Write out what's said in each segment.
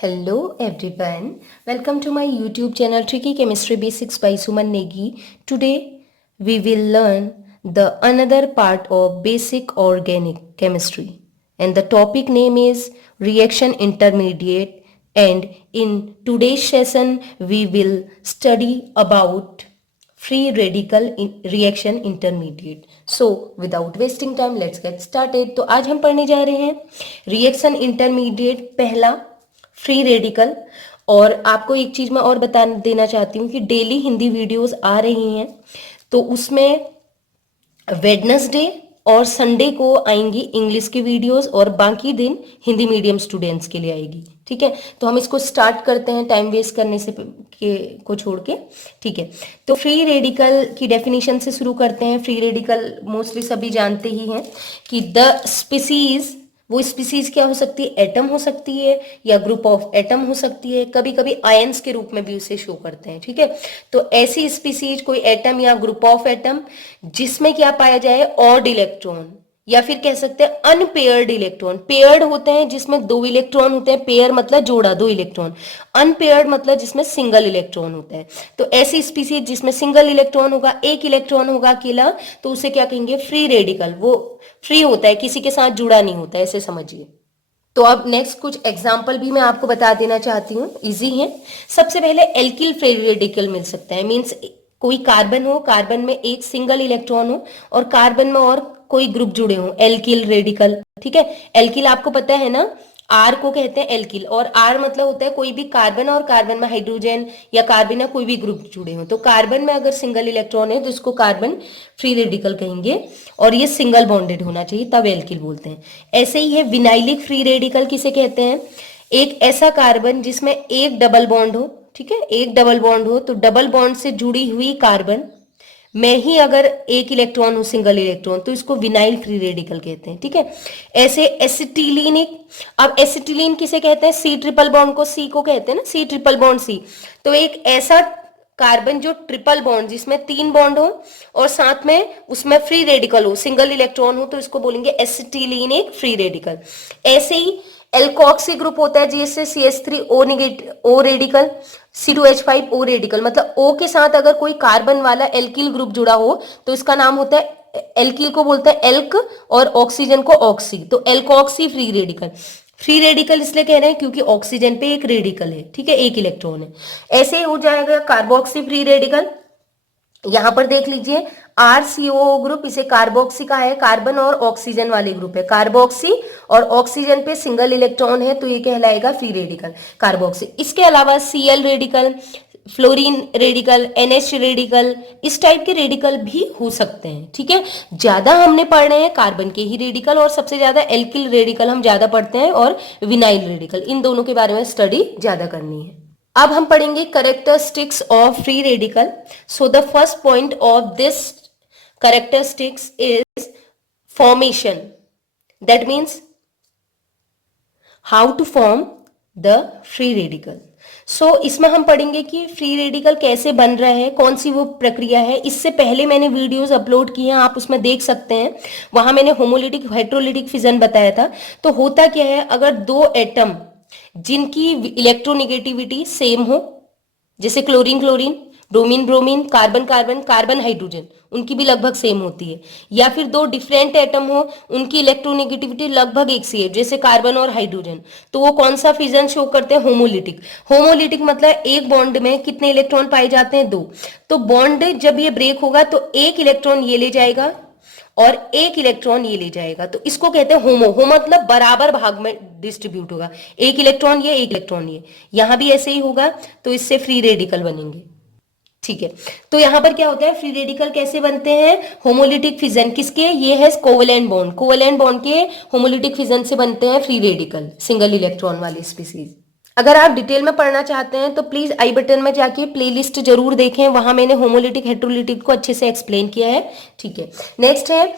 Hello everyone, welcome to my YouTube channel Tricky Chemistry Basics by Suman Negi. Today we will learn the another part of basic organic chemistry and the topic name is reaction intermediate, and in today's session we will study about free radical reaction intermediate. So without wasting time let's get started. तो आज हम पढ़ने जा रहे हैं reaction intermediate पहला free radical. और आपको एक चीज मैं और बता देना चाहती हूँ कि डेली हिंदी वीडियोस आ रही हैं, तो उसमें वेडनेसडे और संडे को आएंगी इंग्लिश की वीडियोस और बाकी दिन हिंदी मीडियम स्टूडेंट्स के लिए आएगी। ठीक है, तो हम इसको स्टार्ट करते हैं टाइम वेस्ट करने से को छोड़ के। ठीक है, तो फ्री रेडिकल की डेफिनेशन से शुरू करते हैं। फ्री रेडिकल मोस्टली सभी जानते ही हैं कि द स्पीसीज, वो स्पीसीज क्या हो सकती है, एटम हो सकती है या ग्रुप ऑफ एटम हो सकती है, कभी कभी आयंस के रूप में भी उसे शो करते हैं। ठीक है, तो ऐसी स्पीसीज कोई एटम या ग्रुप ऑफ एटम जिसमें क्या पाया जाए, ऑड इलेक्ट्रॉन, या फिर कह सकते हैं अनपेयर्ड इलेक्ट्रॉन। पेयर्ड होते हैं जिसमें दो इलेक्ट्रॉन होते हैं, पेयर मतलब जोड़ा, दो इलेक्ट्रॉन। अनपेयर्ड मतलब जिसमें सिंगल इलेक्ट्रॉन होता है। तो ऐसी स्पीसीज जिसमें सिंगल इलेक्ट्रॉन होगा, एक इलेक्ट्रॉन होगा अकेला, तो उसे क्या कहेंगे, फ्री रेडिकल। वो फ्री होता है, किसी के साथ जुड़ा नहीं होता है, ऐसे समझिए। तो अब नेक्स्ट कुछ एग्जाम्पल भी मैं आपको बता देना चाहती हूँ, इजी है। सबसे पहले एल्किल फ्री रेडिकल मिल सकता है। मीन्स कोई कार्बन हो, कार्बन में एक सिंगल इलेक्ट्रॉन हो और कार्बन में और कोई ग्रुप जुड़े हो, एल्किल रेडिकल। ठीक है, एल्किल आपको पता है ना, आर को कहते हैं एल्किल, और आर मतलब होता है कोई भी कार्बन और कार्बन में हाइड्रोजन या कार्बन या कोई भी ग्रुप जुड़े हो। तो कार्बन में अगर सिंगल इलेक्ट्रॉन है तो इसको कार्बन फ्री रेडिकल कहेंगे, और ये सिंगल बॉन्डेड होना चाहिए, तब एल्किल बोलते हैं। ऐसे ही है विनाइलिक फ्री रेडिकल, किसे कहते हैं, एक ऐसा कार्बन जिसमें एक डबल बॉन्ड हो। ठीक है, एक डबल बॉन्ड हो तो डबल बॉन्ड से जुड़ी हुई कार्बन में ही अगर एक इलेक्ट्रॉन हो, सिंगल इलेक्ट्रॉन, तो इसको विनाइल फ्री रेडिकल कहते हैं। ठीक है, ऐसे एसिटिलीनिक, अब एसिटिलीन किसे कहते हैं, सी ट्रिपल बॉन्ड को, सी को कहते हैं ना, सी ट्रिपल बॉन्ड सी। तो एक ऐसा कार्बन जो ट्रिपल बॉन्ड, जिसमें तीन बॉन्ड हो और साथ में उसमें फ्री रेडिकल हो, सिंगल इलेक्ट्रॉन हो, तो इसको बोलेंगे एसिटिलीनिक फ्री रेडिकल। ऐसे ही एल्कोक्सी ग्रुप होता है, जैसे CH3O negative O radical, C2H5O radical, मतलब O के साथ अगर कोई कार्बन वाला एल्किल ग्रुप जुड़ा हो तो इसका नाम होता है, एल्किल को बोलते हैं एल्क और ऑक्सीजन को ऑक्सी, तो alkoxy free radical. Free radical इसलिए कह रहे हैं क्योंकि ऑक्सीजन पे एक रेडिकल है, ठीक है, एक इलेक्ट्रॉन है। ऐसे ही हो जाएगा कार्बोक्सी फ्री रेडिकल। यहां पर देख लीजिए RCOO ग्रुप, इसे कार्बोक्सी का है, कार्बन और ऑक्सीजन वाले ग्रुप है, कार्बोक्सी, और ऑक्सीजन पे सिंगल इलेक्ट्रॉन है, तो ये कहलाएगा फ्री रेडिकल, कार्बोक्सी। इसके अलावा Cl radical, fluorine radical, NH radical, इस टाइप के रेडिकल भी हो सकते हैं। ठीक है, ज्यादा हमने पढ़ रहे हैं कार्बन के ही रेडिकल, और सबसे ज्यादा एल्किल रेडिकल हम ज्यादा पढ़ते हैं, और विनाइल रेडिकल, इन दोनों के बारे में स्टडी ज्यादा करनी है। अब हम पढ़ेंगे characteristics of free radical. So the first point of this characteristics is formation, that means how to form the free radical. So इसमें हम पढ़ेंगे कि फ्री रेडिकल कैसे बन रहा है, कौन सी वो प्रक्रिया है। इससे पहले मैंने वीडियोस अपलोड किए हैं, आप उसमें देख सकते हैं, वहां मैंने होमोलिटिक हेट्रोलिटिक फिजन बताया था। तो होता क्या है, अगर दो एटम जिनकी इलेक्ट्रोनेगेटिविटी सेम हो, जैसे chlorine chlorine, bromine bromine, carbon carbon, carbon hydrogen, उनकी भी लगभग सेम होती है, या फिर दो डिफरेंट एटम हो, उनकी इलेक्ट्रोनेगेटिविटी लगभग एक सी है, जैसे कार्बन और हाइड्रोजन, तो वो कौन सा फिजन शो करते हैं, होमोलिटिक। होमोलिटिक मतलब एक बॉन्ड में कितने इलेक्ट्रॉन पाए जाते हैं, दो। तो बॉन्ड जब ये ब्रेक होगा तो एक इलेक्ट्रॉन ये ले जाएगा और एक इलेक्ट्रॉन ये ले जाएगा, तो इसको कहते हैं होमो। होमो मतलब बराबर भाग में डिस्ट्रीब्यूट होगा, एक इलेक्ट्रॉन ये, एक इलेक्ट्रॉन ये। यहां भी ऐसे ही होगा, तो इससे फ्री रेडिकल बनेंगे। ठीक है, तो यहां पर क्या होता है, फ्री रेडिकल कैसे बनते हैं, होमोलिटिक फिजन किसके, ये है कोवेलेंट बॉन्ड, कोवेलेंट बॉन्ड के होमोलिटिक फिजन से बनते हैं फ्री रेडिकल, सिंगल इलेक्ट्रॉन वाली स्पीसीज। अगर आप डिटेल में पढ़ना चाहते हैं तो प्लीज आई बटन में जाके प्लेलिस्ट जरूर देखें, वहां मैंने होमोलिटिक हेट्रोलिटिक को अच्छे से एक्सप्लेन किया है। ठीक है, नेक्स्ट है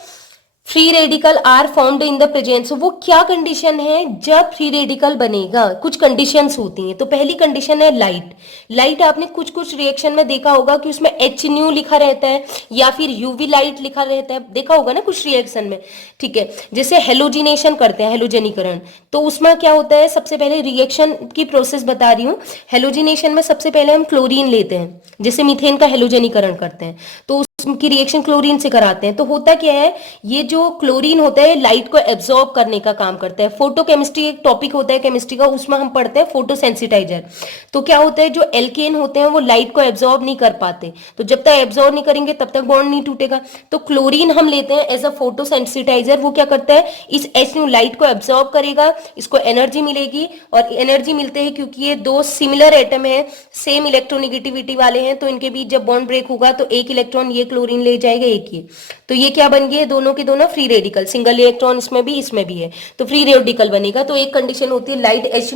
free radical are formed in the presence. वो क्या कंडीशन है जब फ्री रेडिकल बनेगा, कुछ कंडीशंस होती हैं। तो पहली कंडीशन है लाइट। लाइट आपने कुछ कुछ रिएक्शन में देखा होगा कि उसमें एच न्यू लिखा रहता है या फिर यूवी लाइट लिखा रहता है, देखा होगा ना कुछ रिएक्शन में। ठीक है, जैसे हेलोजिनेशन करते हैं, हेलोजेनीकरण, तो उसमें क्या होता है, सबसे पहले रिएक्शन की प्रोसेस बता रही हूँ। हेलोजिनेशन में सबसे पहले हम क्लोरीन लेते हैं, जैसे मीथेन का हेलोजेनीकरण करते हैं तो की रिएक्शन क्लोरीन से कराते हैं। तो होता क्या है, ये जो क्लोरीन होता है लाइट को एब्जॉर्ब करने का काम करता है। फोटोकेमिस्ट्री एक टॉपिक होता है केमिस्ट्री का, उसमें हम पढ़ते हैं फोटोसेंसिटाइजर। तो क्या होता है, जो एल्केन होते हैं वो लाइट को एब्जॉर्ब नहीं कर पाते, तो जब तक एब्जॉर्ब नहीं करेंगे तब तक बॉन्ड नहीं टूटेगा। तो क्लोरीन हम लेते हैं एज अ फोटोसेंसिटाइजर। वो क्या करता है, इस एच लाइट को एब्जॉर्ब करेगा, इसको एनर्जी मिलेगी, और एनर्जी मिलते हैं क्योंकि ये दो सिमिलर एटम है, सेम इलेक्ट्रोनिगेटिविटी वाले हैं, तो इनके बीच जब बॉन्ड ब्रेक होगा तो एक इलेक्ट्रॉन ये क्लोरीन ले जाएगा, एक ही। तो ये क्या बन गए, दोनों के दोनों फ्री रेडिकल, सिंगल इलेक्ट्रॉन इसमें भी है, तो फ्री रेडिकल बनेगा। तो एक कंडीशन होती है लाइट एच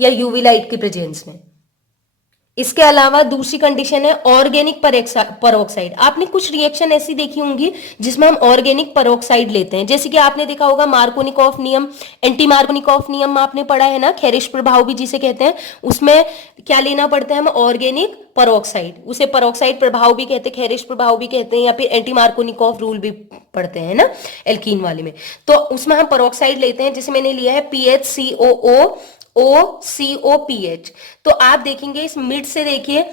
या यूवी लाइट की प्रेजेंस में। इसके अलावा दूसरी कंडीशन है ऑर्गेनिक परोक्साइड। आपने कुछ रिएक्शन ऐसी देखी होंगी जिसमें हम ऑर्गेनिक परोक्साइड लेते हैं, जैसे कि आपने देखा होगा मार्कोनिकॉफ नियम, एंटी मार्कोनिकॉफ नियम आपने पढ़ा है ना, खेरिश प्रभाव भी जिसे कहते हैं। उसमें क्या लेना पड़ता है, हम ऑर्गेनिक परोक्साइड, उसे परोक्साइड प्रभाव भी कहते हैं, खेरिश प्रभाव भी कहते हैं, या फिर एंटी मार्कोनिकॉफ रूल भी पढ़ते हैं ना एल्कीन वाले में। तो उसमें हम परोक्साइड लेते हैं, जैसे मैंने लिया है PHCOO तो आप देखेंगे इस मिड से, देखिए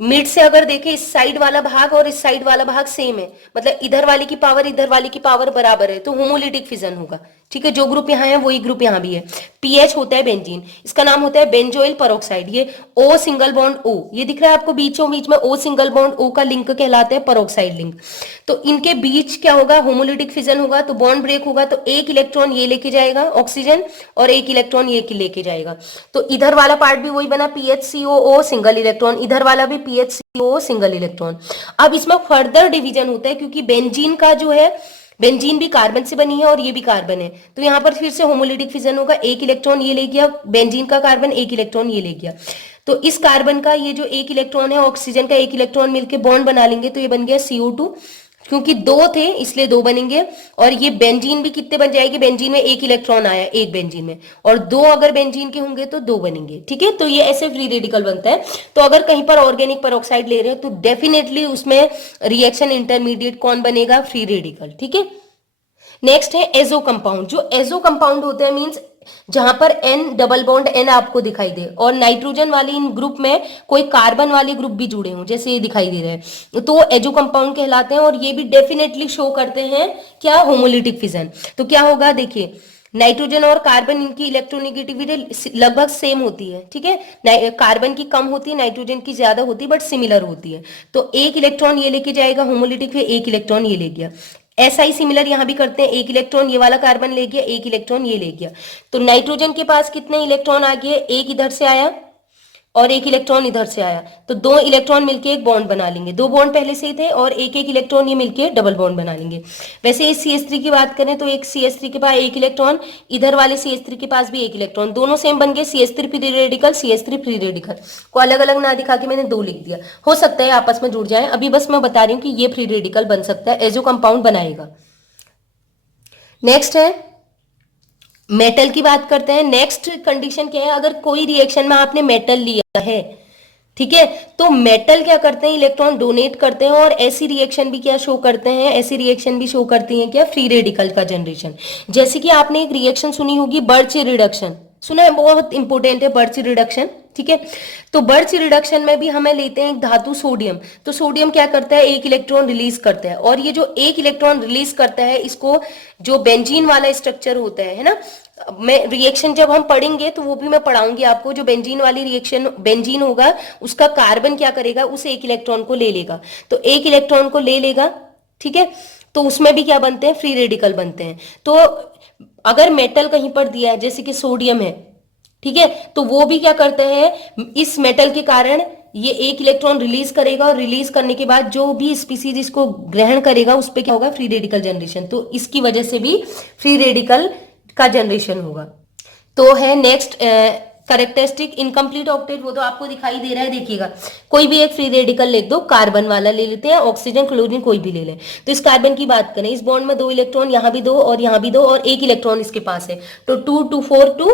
मिड से अगर देखें, इस साइड वाला भाग और इस साइड वाला भाग सेम है, मतलब इधर वाले की पावर इधर वाले की पावर बराबर है, तो होमोलिटिक फिजन होगा। ठीक है, जो ग्रुप यहाँ है वही ग्रुप यहाँ भी है। पीएच होता है बेंजीन, इसका नाम होता है बेंजोइल परोक्साइड। ये ओ सिंगल बॉन्ड ओ, ये दिख रहा है आपको बीचों बीच में ओ सिंगल बॉन्ड ओ का लिंक कहलाते हैं परोक्साइड लिंक। तो इनके बीच क्या होगा, होमोलिटिक फिजन होगा, तो बॉन्ड ब्रेक होगा, तो एक इलेक्ट्रॉन ये लेके जाएगा ऑक्सीजन और एक इलेक्ट्रॉन ये लेके जाएगा। तो इधर वाला पार्ट भी वही बना, PHCOO सिंगल इलेक्ट्रॉन, इधर वाला भी PHCOO सिंगल इलेक्ट्रॉन। अब इसमें फर्दर डिवीजन होता है, क्योंकि बेंजीन का जो है, बेंजीन भी कार्बन से बनी है और ये भी कार्बन है, तो यहाँ पर फिर से होमोलिटिक फिजन होगा, एक इलेक्ट्रॉन ये ले गया बेंजीन का कार्बन, एक इलेक्ट्रॉन ये ले गया। तो इस कार्बन का ये जो एक इलेक्ट्रॉन है, ऑक्सीजन का एक इलेक्ट्रॉन मिलकर बॉन्ड बना लेंगे, तो ये बन गया CO2, क्योंकि दो थे इसलिए दो बनेंगे। और ये बेंजीन भी कितने बन जाएगी, बेंजीन में एक इलेक्ट्रॉन आया एक बेंजीन में, और दो अगर बेंजीन के होंगे तो दो बनेंगे। ठीक है, तो ये ऐसे फ्री रेडिकल बनता है। तो अगर कहीं पर ऑर्गेनिक पेरोक्साइड ले रहे हैं तो डेफिनेटली उसमें रिएक्शन इंटरमीडिएट कौन बनेगा, फ्री रेडिकल। ठीक है, नेक्स्ट है एजो कंपाउंड। जो एजो कंपाउंड होते हैं मींस जहां पर N डबल बॉन्ड N आपको दिखाई दे और नाइट्रोजन वाले इन ग्रुप में कोई कार्बन वाले ग्रुप भी जुड़े हों, जैसे ये दिखाई दे रहे हैं, तो एजो कंपाउंड कहलाते हैं। और ये भी डेफिनेटली शो करते हैं क्या, होमोलिटिक फिजन। तो क्या होगा, देखिए नाइट्रोजन और कार्बन, इनकी इलेक्ट्रोनेगेटिविटी लगभग सेम होती है। ठीक है, कार्बन की कम होती है, नाइट्रोजन की ज्यादा होती है, बट सिमिलर होती है। तो एक इलेक्ट्रॉन ये लेके जाएगा होमोलिटिक, फिर एक इलेक्ट्रॉन ये ले गया। ऐसा ही सिमिलर यहां भी करते हैं, एक इलेक्ट्रॉन ये वाला कार्बन ले गया, एक इलेक्ट्रॉन ये ले गया। तो नाइट्रोजन के पास कितने इलेक्ट्रॉन आ गए, एक इधर से आया और एक इलेक्ट्रॉन इधर से आया, तो दो इलेक्ट्रॉन मिलके एक बॉन्ड बना लेंगे। दो बॉन्ड पहले से ही थे और एक एक इलेक्ट्रॉन ये मिलके डबल बॉन्ड बना लेंगे। वैसे इस CH3 की बात करें तो एक CH3 के पास एक इलेक्ट्रॉन, इधर वाले CH3 के पास भी एक इलेक्ट्रॉन, दोनों सेम बन गए, CH3 free radical, CH3 free radical को अलग अलग ना दिखा के मैंने दो लिख दिया। हो सकता है आपस में जुड़ जाए, अभी बस मैं बता रही हूँ कि ये फ्री रेडिकल बन सकता है, एजो कंपाउंड बनाएगा। नेक्स्ट है मेटल की बात करते हैं। नेक्स्ट कंडीशन क्या है, अगर कोई रिएक्शन में आपने मेटल लिया है, ठीक है, तो मेटल क्या करते हैं, इलेक्ट्रॉन डोनेट करते हैं, और ऐसी रिएक्शन भी क्या शो करते हैं, ऐसी रिएक्शन भी शो करती हैं क्या, फ्री रेडिकल का जनरेशन। जैसे कि आपने एक रिएक्शन सुनी होगी बर्च रिडक्शन, सुना है, बहुत इंपॉर्टेंट है बर्च रिडक्शन। ठीक है, तो बर्च रिडक्शन में भी हमें लेते हैं एक धातु सोडियम। तो सोडियम क्या करता है, एक इलेक्ट्रॉन रिलीज करता है, और ये जो एक इलेक्ट्रॉन रिलीज करता है, इसको जो बेंजीन वाला स्ट्रक्चर होता है ना, मैं रिएक्शन जब हम पढ़ेंगे तो वो भी मैं पढ़ाऊंगी आपको। जो बेंजीन वाली रिएक्शन, बेंजीन होगा उसका कार्बन क्या करेगा, उस एक इलेक्ट्रॉन को ले लेगा, तो एक इलेक्ट्रॉन को ले लेगा। ठीक है, तो उसमें भी क्या बनते हैं, फ्री रेडिकल बनते हैं। तो अगर मेटल कहीं पर दिया है जैसे कि सोडियम है, ठीक है, तो वो भी क्या करते हैं, इस मेटल के कारण ये एक इलेक्ट्रॉन रिलीज करेगा, और रिलीज करने के बाद जो भी स्पीसीज इसको ग्रहण करेगा उस पर क्या होगा, फ्री रेडिकल जनरेशन। तो इसकी वजह से भी फ्री रेडिकल का जनरेशन होगा। तो है नेक्स्ट कैरेक्टरिस्टिक इनकम्प्लीट ऑक्टेट वो तो आपको दिखाई दे रहा है, देखिएगा कोई भी एक फ्री रेडिकल लिख दो, कार्बन वाला ले लेते हैं, ऑक्सीजन क्लोरीन कोई भी ले लें। तो इस कार्बन की बात करें, इस बॉन्ड में 2 इलेक्ट्रॉन, यहाँ भी 2 और यहाँ भी 2 और 1 इलेक्ट्रॉन इसके पास है, तो 2 2 4 2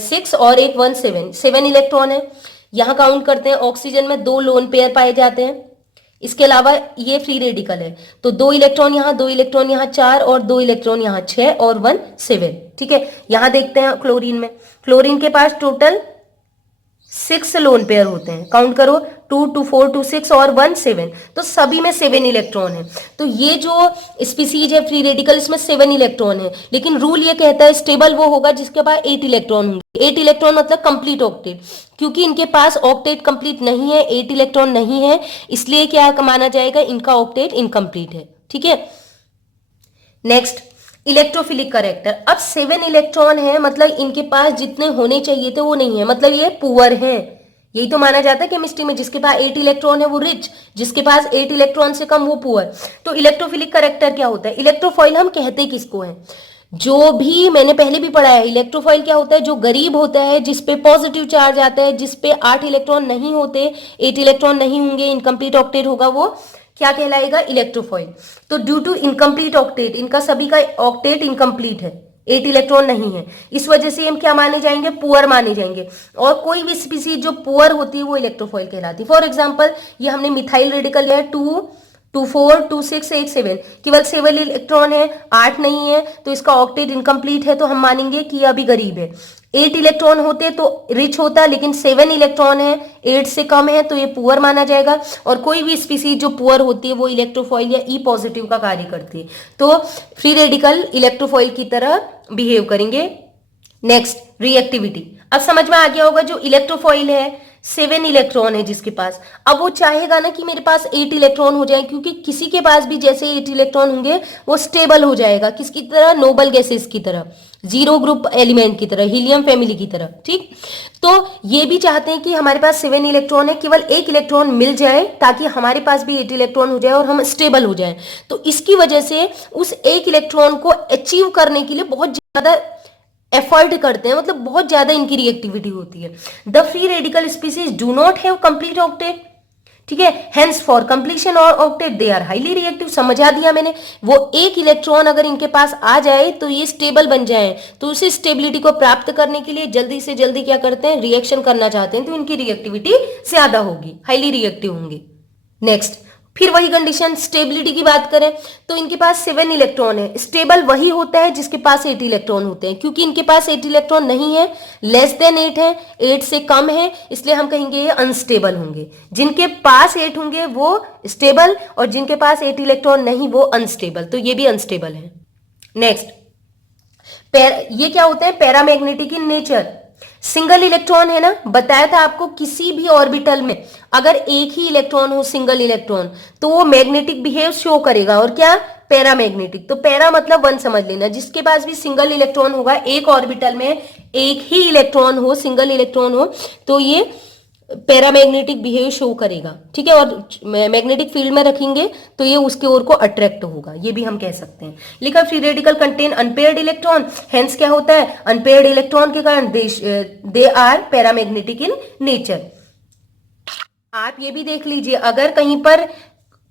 6 और 1 1 7 इलेक्ट्रॉन है। यहाँ काउंट करते हैं, ऑक्सीजन में 2 लोन पेयर पाए जाते हैं, इसके अलावा ये फ्री रेडिकल है, तो 2 इलेक्ट्रॉन यहाँ, 2 इलेक्ट्रॉन यहाँ 4 और 2 इलेक्ट्रॉन यहाँ 6 और 1 7। ठीक है, यहाँ देखते हैं क्लोरीन में, क्लोरीन के पास टोटल 6 लोन पेयर होते हैं, काउंट करो 2 2 4 2 6 और 1 7, तो सभी में 7 इलेक्ट्रॉन है। तो ये जो स्पीसीज है फ्री रेडिकल, इसमें 7 इलेक्ट्रॉन है, लेकिन रूल ये कहता है स्टेबल वो होगा जिसके पास 8 इलेक्ट्रॉन होंगे। 8 इलेक्ट्रॉन मतलब कंप्लीट ऑक्टेट, क्योंकि इनके पास ऑक्टेट कंप्लीट नहीं है, 8 इलेक्ट्रॉन नहीं है, इसलिए क्या माना जाएगा, इनका ऑक्टेट इनकम्प्लीट है। ठीक है, नेक्स्ट इलेक्ट्रोफिलिक करेक्टर। अब 7 इलेक्ट्रॉन है, मतलब इनके पास जितने होने चाहिए थे वो नहीं है, मतलब ये पुअर है। यही तो माना जाता है केमिस्ट्री में, जिसके पास 8 इलेक्ट्रॉन है वो रिच, जिसके पास 8 इलेक्ट्रॉन से कम वो पुअर। तो इलेक्ट्रोफिलिक करेक्टर क्या होता है, इलेक्ट्रोफॉइल हम कहते किसको है, जो भी मैंने पहले भी पढ़ा है, इलेक्ट्रोफॉइल क्या होता है, जो गरीब होता है, जिसपे पॉजिटिव चार्ज आता है, जिसपे 8 इलेक्ट्रॉन नहीं होते, 8 इलेक्ट्रॉन नहीं होंगे, इनकम्प्लीट ऑक्टेट होगा, वो क्या कहलाएगा, इलेक्ट्रोफॉइल। तो ड्यू टू इनकम्प्लीट ऑक्टेट, इनका सभी का ऑक्टेट इनकम्प्लीट है, 8 इलेक्ट्रॉन नहीं है, इस वजह से हम क्या माने जाएंगे, पुअर माने जाएंगे। और कोई भी स्पीसीज जो पुअर होती है वो इलेक्ट्रोफॉइल कहलाती है। फॉर एग्जाम्पल ये हमने मिथाइल रेडिकल लिया है, 2 2 4 2 6 8 7, केवल 7 इलेक्ट्रॉन है, 8 नहीं है, तो इसका ऑक्टेट इनकम्प्लीट है, तो हम मानेंगे कि यह अभी गरीब है। 8 इलेक्ट्रॉन होते तो रिच होता, लेकिन 7 इलेक्ट्रॉन है, 8 से कम है, तो ये पुअर माना जाएगा। और कोई भी स्पीसीज जो पुअर होती है वो इलेक्ट्रोफॉइल या ई पॉजिटिव का कार्य करती है, तो फ्री रेडिकल इलेक्ट्रोफॉइल की तरह बिहेव करेंगे। नेक्स्ट रिएक्टिविटी, अब समझ में आ गया होगा, जो इलेक्ट्रोफॉइल है 7 इलेक्ट्रॉन है जिसके पास, अब वो चाहेगा ना कि मेरे पास 8 इलेक्ट्रॉन हो जाए, क्योंकि किसी के पास भी जैसे 8 इलेक्ट्रॉन होंगे वो स्टेबल हो जाएगा, किसकी तरह, नोबल गैसेस की तरह, जीरो ग्रुप एलिमेंट की तरह, हीलियम फैमिली की तरह। ठीक, तो ये भी चाहते हैं कि हमारे पास 7 इलेक्ट्रॉन है, केवल 1 इलेक्ट्रॉन मिल जाए ताकि हमारे पास भी 8 इलेक्ट्रॉन हो जाए और हम स्टेबल हो जाए। तो इसकी वजह से उस 1 इलेक्ट्रॉन को अचीव करने के लिए बहुत ज्यादा एफर्ट करते हैं, मतलब बहुत ज्यादा इनकी रिएक्टिविटी होती है। The free radical species do not have complete octet, ठीक है, हेंस फॉर कंप्लीशन और octet they are highly reactive. समझा दिया मैंने, वो 1 इलेक्ट्रॉन अगर इनके पास आ जाए तो ये स्टेबल बन जाए, तो उसी स्टेबिलिटी को प्राप्त करने के लिए जल्दी से जल्दी क्या करते हैं, रिएक्शन करना चाहते हैं, तो इनकी रिएक्टिविटी ज्यादा होगी, हाईली रिएक्टिव होंगे। नेक्स्ट, फिर वही कंडीशन, स्टेबिलिटी की बात करें तो इनके पास 7 इलेक्ट्रॉन है, स्टेबल वही होता है जिसके पास 8 इलेक्ट्रॉन होते हैं, क्योंकि इनके पास 8 इलेक्ट्रॉन नहीं है, लेस देन 8 है, 8 से कम है, इसलिए हम कहेंगे ये अनस्टेबल होंगे। जिनके पास 8 होंगे वो स्टेबल, और जिनके पास 8 इलेक्ट्रॉन नहीं वो अनस्टेबल, तो ये भी अनस्टेबल है। नेक्स्ट, ये क्या होता है, paramagnetic in nature. Single electron है ना, बताया था आपको, किसी भी ऑर्बिटल में अगर एक ही इलेक्ट्रॉन हो, सिंगल इलेक्ट्रॉन, तो वो मैग्नेटिक बिहेव शो करेगा, और क्या, पैरामैग्नेटिक। तो पैरा मतलब 1 समझ लेना, जिसके पास भी सिंगल इलेक्ट्रॉन होगा, एक ऑर्बिटल में एक ही इलेक्ट्रॉन हो, सिंगल इलेक्ट्रॉन हो, तो ये पैरामैग्नेटिक बिहेव शो करेगा। ठीक है, और मैग्नेटिक फील्ड में रखेंगे तो ये उसके ओर को अट्रैक्ट होगा, ये भी हम कह सकते हैं। लिखा, free radical contain unpaired electron, hence क्या होता है, अनपेयर्ड इलेक्ट्रॉन के कारण they are paramagnetic in nature. आप ये भी देख लीजिए, अगर कहीं पर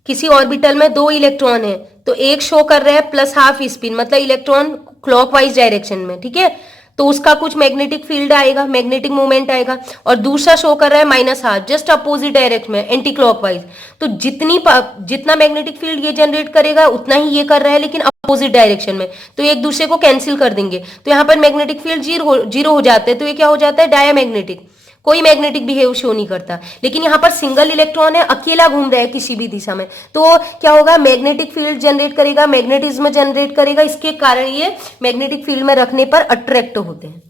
किसी ऑर्बिटल में 2 इलेक्ट्रॉन है तो एक शो कर रहा है प्लस हाफ स्पिन, मतलब इलेक्ट्रॉन क्लॉकवाइज डायरेक्शन में, ठीक है, तो उसका कुछ मैग्नेटिक फील्ड आएगा, मैग्नेटिक मूवमेंट आएगा, और दूसरा शो कर रहा है minus half, just opposite direct में, एंटी क्लॉकवाइज, तो जितना मैग्नेटिक फील्ड ये जनरेट करेगा उतना ही ये कर रहा है, लेकिन अपोजिट डायरेक्शन में, तो एक दूसरे को कैंसिल कर देंगे, तो यहाँ पर मैग्नेटिक फील्ड जीरो हो जाते हैं, तो ये क्या हो जाता है, डायामैग्नेटिक, कोई मैग्नेटिक बिहेव शो नहीं करता। लेकिन यहाँ पर सिंगल इलेक्ट्रॉन है, अकेला घूम रहा है किसी भी दिशा में, तो क्या होगा, मैग्नेटिक फील्ड जनरेट करेगा, मैग्नेटिज्म जनरेट करेगा, इसके कारण ये मैग्नेटिक फील्ड में रखने पर अट्रैक्ट होते हैं।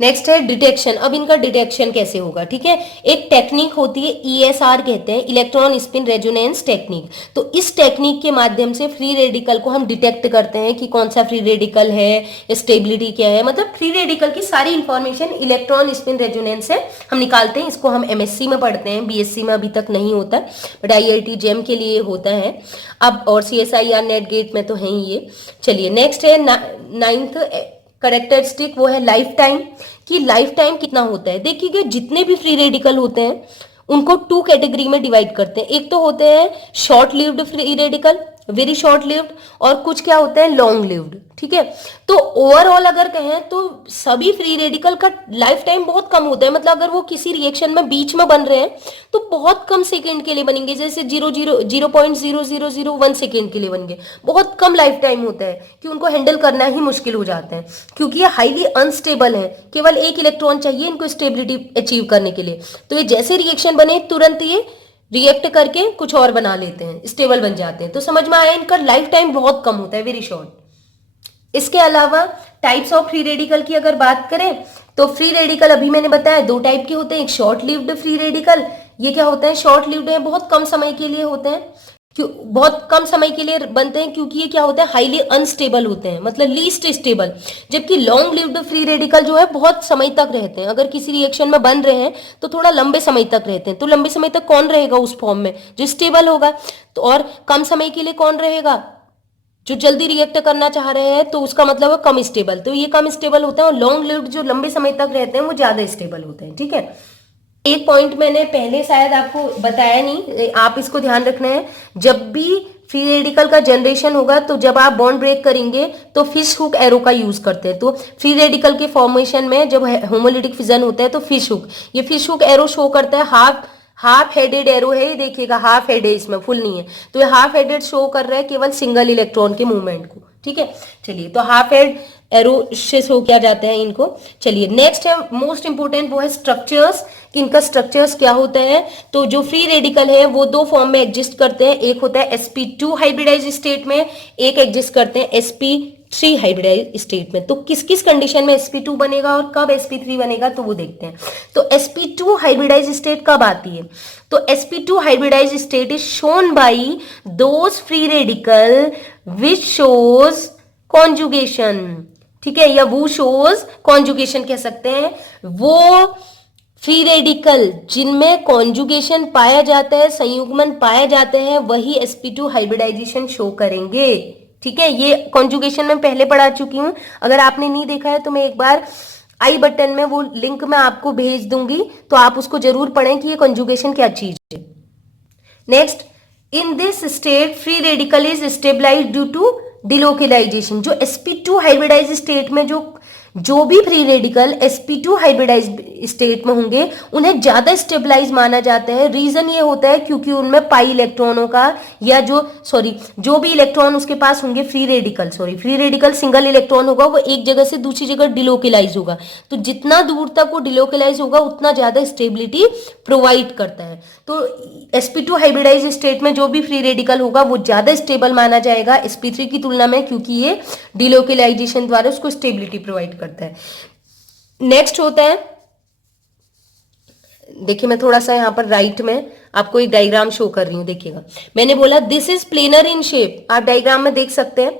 नेक्स्ट है डिटेक्शन। अब इनका डिटेक्शन कैसे होगा, ठीक है, एक टेक्निक होती है, ESR कहते हैं, इलेक्ट्रॉन स्पिन रेजोनेंस टेक्निक। तो इस टेक्निक के माध्यम से फ्री रेडिकल को हम डिटेक्ट करते हैं कि कौन सा फ्री रेडिकल है, स्टेबिलिटी क्या है, मतलब फ्री रेडिकल की सारी इंफॉर्मेशन इलेक्ट्रॉन स्पिन रेजोनेंस से हम निकालते हैं। इसको हम MSc में पढ़ते हैं, BSc में अभी तक नहीं होता, बट IIT JEM के लिए होता है अब, और CSIR नेट गेट में तो है ही ये। चलिए नेक्स्ट है 9th कैरेक्टरिस्टिक वो है लाइफ टाइम, कि लाइफ टाइम कितना होता है। देखिए जितने भी फ्री रेडिकल होते हैं उनको टू कैटेगरी में डिवाइड करते हैं। एक तो होते हैं short lived free radical, very short lived, और कुछ क्या होते हैं लॉन्ग लिव्ड, ठीक है। तो ओवरऑल अगर कहें तो सभी फ्री रेडिकल का लाइफ टाइम बहुत कम होता है, मतलब अगर वो किसी रिएक्शन में बीच में बन रहे हैं तो बहुत कम सेकेंड के लिए बनेंगे, जैसे 0.0001 सेकेंड के लिए बनेंगे, बहुत कम लाइफ टाइम होता है कि उनको हैंडल करना ही मुश्किल हो जाता है, क्योंकि ये हाईली अनस्टेबल है। केवल एक इलेक्ट्रॉन चाहिए इनको स्टेबिलिटी अचीव करने के लिए। तो ये जैसे रिएक्शन बने तुरंत ये रिएक्ट करके कुछ और बना लेते हैं, स्टेबल बन जाते हैं। तो समझ में आया, इनका लाइफ टाइम बहुत कम होता है, वेरी शॉर्ट। इसके अलावा टाइप्स ऑफ फ्री रेडिकल की अगर बात करें तो फ्री रेडिकल अभी मैंने बताया दो टाइप के होते हैं। एक शॉर्ट लिव्ड फ्री रेडिकल, ये क्या होते हैं शॉर्ट लिव्ड है, बहुत कम समय के लिए होते हैं, क्यों बहुत कम समय के लिए बनते हैं, क्योंकि ये क्या होता है हाईली अनस्टेबल होते हैं, मतलब लीस्ट स्टेबल। जबकि लॉन्ग लिव्ड फ्री रेडिकल जो है बहुत समय तक रहते हैं, अगर किसी रिएक्शन में बन रहे हैं तो थोड़ा लंबे समय तक रहते हैं। तो लंबे समय तक कौन रहेगा उस फॉर्म में, जो स्टेबल होगा। तो और कम समय के लिए कौन रहेगा, जो जल्दी रिएक्ट करना चाह रहे हैं, तो उसका मतलब है कम स्टेबल। तो ये कम स्टेबल होते हैं, और लॉन्ग लिव्ड जो लंबे समय तक रहते हैं वो ज्यादा स्टेबल होते हैं, ठीक है। एक पॉइंट मैंने पहले शायद आपको बताया नहीं, आप इसको ध्यान रखना है। जब भी फ्री रेडिकल का जनरेशन होगा तो जब आप बॉन्ड ब्रेक करेंगे तो फिश हुक एरो का यूज करते हैं। तो फ्री रेडिकल के फॉर्मेशन में जब होमोलिटिक फिजन होता है तो फिश हुक, ये फिश हुक एरो शो करता है। हाफ हेडेड एरो है, ये देखिएगा हाफ हेड है, इसमें फुल नहीं है। तो ये हाफ हेडेड शो कर रहा है केवल सिंगल इलेक्ट्रॉन के मूवमेंट को, ठीक है। चलिए, तो हाफ हेड एरो से शो किया जाता है इनको। चलिए नेक्स्ट है मोस्ट इंपोर्टेंट, वो है स्ट्रक्चर्स, कि इनका स्ट्रक्चर्स क्या होता है। तो जो फ्री रेडिकल है वो दो फॉर्म में एग्जिस्ट करते हैं, एक होता है sp2 हाइब्रिडाइज स्टेट में, एक एग्जिस्ट करते हैं sp3 हाइब्रिडाइज स्टेट में। तो किस किस कंडीशन में sp2 बनेगा और कब sp3 बनेगा तो वो देखते हैं। तो sp2 हाइब्रिडाइज स्टेट कब आती है, तो sp2 hybridize state is shown by those free radical which shows conjugation, ठीक है, या वो शोज कॉन्जुगेशन कह सकते हैं। वो फ्री रेडिकल जिनमें कॉन्जुगेशन पाया जाता है, संयुग्मन पाया जाते हैं, वही sp2 हाइब्रिडाइजेशन शो करेंगे, ठीक है। ये कॉन्जुगेशन में पहले पढ़ा चुकी हूं, अगर आपने नहीं देखा है तो मैं एक बार आई बटन में वो लिंक मैं आपको भेज दूंगी, तो आप उसको जरूर पढ़ें कि ये कॉन्जुगेशन क्या चीज है। Next, in this state free radical is stabilize due to delocalization. जो sp2 हाइब्रिडाइज स्टेट में जो भी free radical sp2 hybridize state में होंगे उन्हें ज्यादा स्टेबलाइज माना जाता है। रीजन ये होता है क्योंकि उनमें पाई इलेक्ट्रॉनों का या जो भी इलेक्ट्रॉन उसके पास होंगे फ्री रेडिकल सिंगल इलेक्ट्रॉन होगा, वो एक जगह से दूसरी जगह डिलोकेलाइज होगा। तो जितना दूर तक वो डिलोकेलाइज होगा उतना ज्यादा स्टेबिलिटी प्रोवाइड करता है। तो sp2 हाइब्रिडाइज स्टेट में जो भी फ्री रेडिकल होगा वो ज्यादा स्टेबल माना जाएगा sp3 की तुलना में, क्योंकि ये डिलोकेलाइजेशन द्वारा उसको स्टेबिलिटी प्रोवाइड करता है। नेक्स्ट होता है, देखिए मैं थोड़ा सा यहाँ पर राइट में आपको एक डायग्राम शो कर रही हूँ, देखिएगा। मैंने बोला this is planar in shape, आप डायग्राम में देख सकते हैं।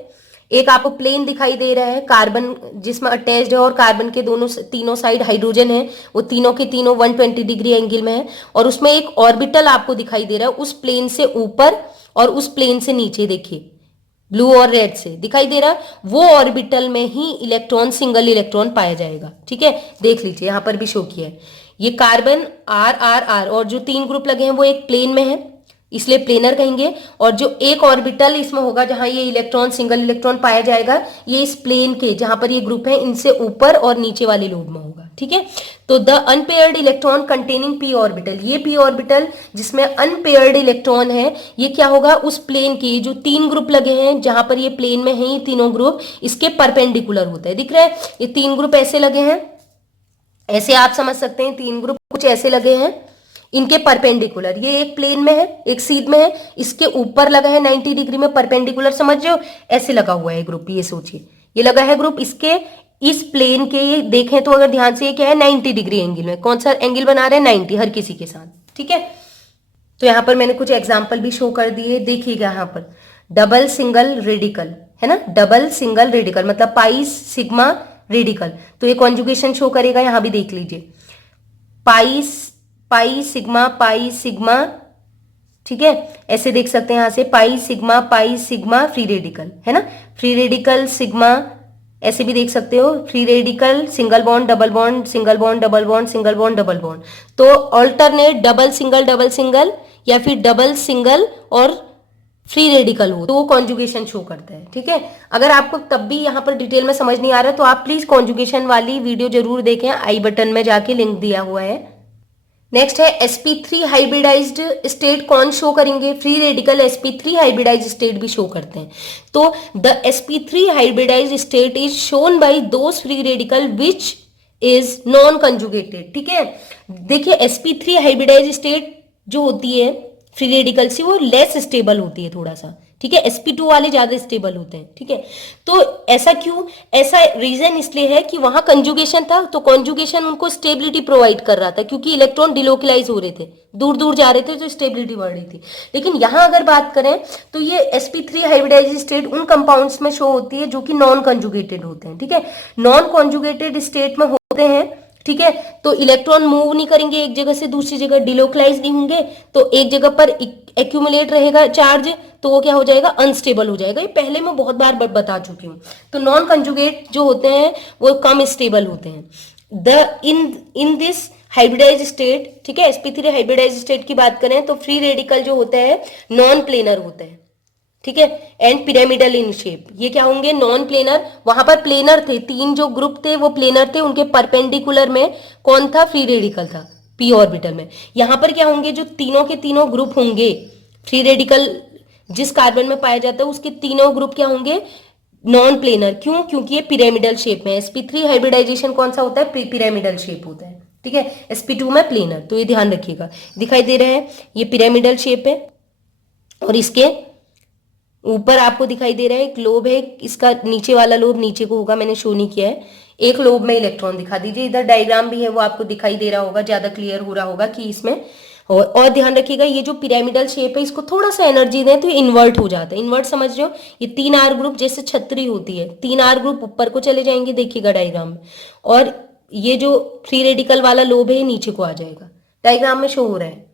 एक आपको प्लेन दिखाई दे रहा है, कार्बन जिसमें अटैच्ड है, और कार्बन के तीनों साइड हाइड्रोजन है, वो तीनों के तीनों 120 डिग्री एंगल में है। और उसमें एक ऑर्बिटल आपको दिखाई दे रहा है, उस प्लेन से ऊपर और उस प्लेन से नीचे, देखिए ब्लू और रेड से दिखाई दे रहा है। वो ऑर्बिटल में ही इलेक्ट्रॉन, सिंगल इलेक्ट्रॉन पाया जाएगा, ठीक है। देख लीजिए यहां पर भी शो किया है, ये कार्बन R R R, और जो तीन ग्रुप लगे हैं वो एक प्लेन में है, इसलिए प्लेनर कहेंगे। और जो एक ऑर्बिटल इसमें होगा जहां ये इलेक्ट्रॉन, सिंगल इलेक्ट्रॉन पाया जाएगा, ये इस प्लेन के जहां पर ये ग्रुप है इनसे ऊपर और नीचे वाले लोब में होगा, ठीक है। तो the unpaired electron containing p orbital, ये p ऑर्बिटल जिसमें अनपेयर्ड इलेक्ट्रॉन है, ये क्या होगा उस प्लेन के जो तीन ग्रुप लगे हैं जहां पर ये प्लेन में है, ये तीनों ग्रुप इसके परपेंडिकुलर होता है। दिख रहा है ये तीन ग्रुप ऐसे लगे हैं, ऐसे आप समझ सकते हैं, तीन ग्रुप कुछ ऐसे लगे हैं इनके परपेंडिकुलर। ये एक प्लेन में है, एक सीध में है, इसके ऊपर लगा है 90 डिग्री में परपेंडिकुलर, समझ रहे हो, ऐसे लगा हुआ है ग्रुप। ये सोचिए ये लगा है ग्रुप इसके इस प्लेन के, ये देखें तो अगर ध्यान से, ये क्या है 90 डिग्री एंगल में, कौन सा एंगल बना रहे हैं 90, हर किसी के साथ, ठीक है। तो यहाँ पर मैंने कुछ एग्जाम्पल भी शो कर दिए, देखिएगा यहाँ पर डबल सिंगल रेडिकल है ना, डबल सिंगल रेडिकल मतलब पाई सिग्मा रेडिकल, तो ये कॉन्जुगेशन शो करेगा, यहाँ भी देख लीजिए पाई सिग्मा, ठीक है। ऐसे देख सकते हैं यहाँ से पाई सिग्मा फ्री रेडिकल है ना, फ्री रेडिकल सिग्मा ऐसे भी देख सकते हो, free radical single bond double bond single bond double bond single bond double bond. तो ऑल्टरनेट डबल सिंगल या फिर डबल सिंगल और फ्री रेडिकल हो तो वो कॉन्जुगेशन शो करता है। ठीक है, अगर आपको तब भी यहाँ पर डिटेल में समझ नहीं आ रहा तो आप प्लीज कॉन्जुगेशन वाली वीडियो जरूर देखें, आई बटन में जाके लिंक दिया हुआ है। नेक्स्ट है sp3 हाइब्रिडाइज्ड स्टेट कौन शो करेंगे? Free radical sp3 hybridized state भी शो करते हैं। तो the sp3 hybridized state is shown by those free radical which is non conjugated. ठीक है, देखिए sp3 हाइब्रिडाइज्ड स्टेट जो होती है फ्री रेडिकल से वो लेस स्टेबल होती है थोड़ा सा। ठीक है, sp2 वाले ज्यादा स्टेबल होते हैं। ठीक है, तो ऐसा क्यों? ऐसा रीजन इसलिए है कि वहां कंजुगेशन था, तो कंजुगेशन उनको स्टेबिलिटी प्रोवाइड कर रहा था, क्योंकि इलेक्ट्रॉन डिलोकलाइज हो रहे थे, दूर दूर जा रहे थे, तो स्टेबिलिटी बढ़ रही थी। लेकिन यहां अगर बात करें तो ये sp3 हाइब्रिडाइज्ड स्टेट उन कंपाउंड्स में शो होती है जो कि नॉन कंजुगेटेड होते हैं। ठीक है, नॉन कंजुगेटेड स्टेट में होते हैं। ठीक है, तो इलेक्ट्रॉन मूव नहीं करेंगे एक जगह से दूसरी जगह, डिलोकलाइज नहीं होंगे, तो एक जगह पर एक्यूमुलेट रहेगा चार्ज, तो वो क्या हो जाएगा? अनस्टेबल हो जाएगा। ये पहले मैं बहुत बार बता चुकी हूँ। तो नॉन कंजुगेट जो होते हैं वो कम स्टेबल होते हैं। The in this hybridize state, ठीक है, sp3 हाइब्रिडाइज स्टेट की बात करें तो फ्री रेडिकल जो होता है नॉन प्लेनर होता है। ठीक है, एंड पिरामिडल इन शेप। ये क्या होंगे? Non planar. वहां पर प्लेनर थे, तीन जो ग्रुप थे वो प्लेनर थे, उनके परपेंडिकुलर में कौन था? फ्री रेडिकल था p ऑर्बिटल में। यहां पर क्या होंगे? जो तीनों के तीनों ग्रुप होंगे, फ्री रेडिकल जिस कार्बन में पाया जाता है उसके तीनों ग्रुप क्या होंगे? Non planar. क्यों? क्योंकि ये पिरामिडल शेप में। sp3 हाइब्रिडाइजेशन कौन सा होता है? पिरामिडल शेप होता है। ठीक है, sp2 में प्लेनर। तो ये ध्यान रखिएगा, दिखाई दे रहा है ये पिरामिडल शेप है, और इसके ऊपर आपको दिखाई दे रहा है एक लोब है, इसका नीचे वाला लोब नीचे को होगा, मैंने शो नहीं किया है। एक लोब में इलेक्ट्रॉन दिखा दीजिए, इधर डायग्राम भी है वो आपको दिखाई दे रहा होगा, ज्यादा क्लियर हो रहा होगा कि इसमें। और ध्यान रखिएगा ये जो पिरामिडल शेप है इसको थोड़ा सा एनर्जी दें तो इन्वर्ट हो जाता है। इन्वर्ट समझ रहे हो? ये 3 R ग्रुप जैसे छतरी होती है, 3 R ग्रुप ऊपर को चले जाएंगे, देखिएगा डायग्राम में, और ये जो फ्री रेडिकल वाला लोब है ये नीचे को आ जाएगा, डायग्राम में शो हो रहा है।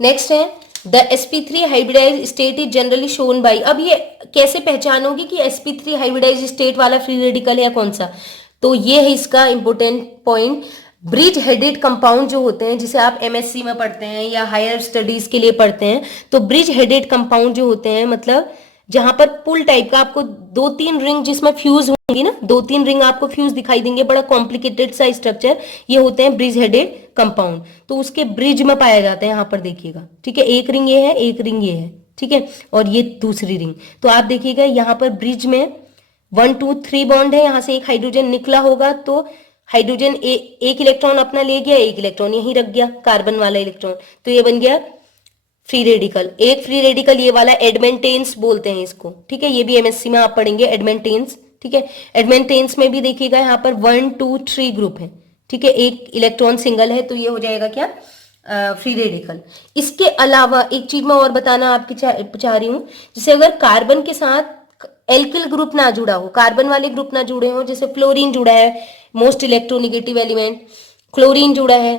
नेक्स्ट है the sp3 hybridize state is generally shown by. अब ये कैसे पहचानोगे कि sp3 हाइब्रिडाइज स्टेट वाला फ्री रेडिकल है या कौन सा? तो ये है इसका important point. Bridge headed compound जो होते हैं, जिसे आप MSc में पढ़ते हैं या हायर स्टडीज के लिए पढ़ते हैं, तो ब्रिज हेडेड कंपाउंड जो होते हैं, मतलब जहां पर पुल टाइप का आपको 2-3 रिंग जिसमें फ्यूज होंगी ना, 2-3 रिंग आपको फ्यूज दिखाई देंगे, बड़ा कॉम्प्लिकेटेड सा स्ट्रक्चर, ये होते हैं ब्रिज हेडेड कंपाउंड। तो उसके ब्रिज में पाया जाता है, यहाँ पर देखिएगा। ठीक है, एक रिंग ये है, एक रिंग ये है। ठीक है, और ये दूसरी रिंग। तो आप देखिएगा यहाँ पर ब्रिज में 1 2 3 बॉन्ड है, यहाँ से एक हाइड्रोजन निकला होगा, तो हाइड्रोजन एक इलेक्ट्रॉन अपना ले गया, एक इलेक्ट्रॉन यहीं रख गया, कार्बन वाला इलेक्ट्रॉन, तो ये बन गया फ्री रेडिकल। एक फ्री रेडिकल ये वाला एडमेंटेन्स बोलते हैं इसको। ठीक है, ये भी MSc में आप पढ़ेंगे एडमेंटेन्स। ठीक है, एडमेंटेन्स में भी देखिएगा यहाँ पर 1 2 3 ग्रुप है। ठीक है, एक इलेक्ट्रॉन सिंगल है, तो ये हो जाएगा क्या? Free radical. इसके अलावा एक चीज मैं और बताना आपकी चाह रही हूँ, जैसे अगर कार्बन के साथ एल्किल ग्रुप ना जुड़ा हो, कार्बन वाले ग्रुप ना जुड़े हो, जैसे फ्लोरीन जुड़ा है, मोस्ट इलेक्ट्रोनिगेटिव एलिमेंट, क्लोरीन जुड़ा है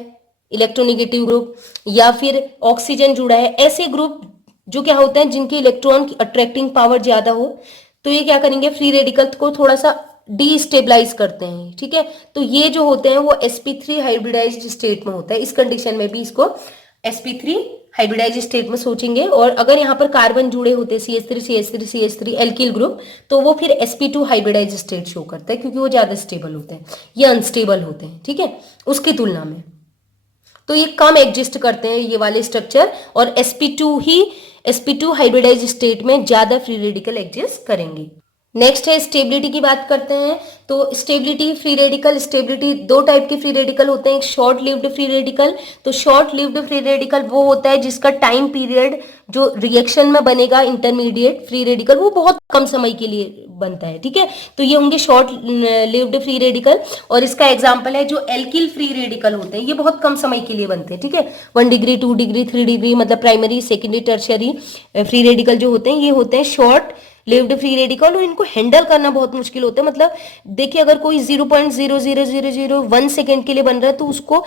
इलेक्ट्रोनिगेटिव ग्रुप, या फिर ऑक्सीजन जुड़ा है, ऐसे ग्रुप जो क्या होते हैं जिनके इलेक्ट्रॉन की अट्रैक्टिंग पावर ज्यादा हो, तो ये क्या करेंगे? फ्री रेडिकल को थोड़ा सा डीस्टेबलाइज करते हैं। ठीक है, तो ये जो होते हैं वो sp3 हाइब्रिडाइज्ड स्टेट में होता है। इस कंडीशन में भी इसको sp3 हाइब्रिडाइज स्टेट में सोचेंगे। और अगर यहाँ पर कार्बन जुड़े होते CH3 एल्किल ग्रुप, तो वो फिर sp2 हाइब्रिडाइज स्टेट शो करता है, क्योंकि वो ज्यादा स्टेबल होते हैं, ये अनस्टेबल होते हैं। ठीक है, उसकी तुलना में तो ये कम एग्जिस्ट करते हैं ये वाले स्ट्रक्चर, और sp2 हाइब्रिडाइज स्टेट में ज्यादा फ्री रेडिकल एग्जिस्ट करेंगे। नेक्स्ट है स्टेबिलिटी की बात करते हैं। तो stability, free radical stability, 2 type के फ्री रेडिकल होते हैं। एक शॉर्ट लिव्ड फ्री रेडिकल, तो शॉर्ट लिव्ड फ्री रेडिकल वो होता है जिसका टाइम पीरियड जो रिएक्शन में बनेगा इंटरमीडिएट फ्री रेडिकल, वो बहुत कम समय के लिए बनता है। ठीक है, तो ये होंगे शॉर्ट लिव्ड फ्री रेडिकल। और इसका एग्जांपल है जो एल्किल फ्री रेडिकल होते हैं, ये बहुत कम समय के लिए बनते हैं। ठीक है, 1 डिग्री 2 डिग्री 3 डिग्री, मतलब primary secondary tertiary free radical जो होते हैं, ये होते हैं शॉर्ट लिव्ड फ्री रेडिकल, और इनको हैंडल करना बहुत मुश्किल होता है। मतलब देखिए, अगर कोई 0.00001 सेकेंड के लिए बन रहा है, तो उसको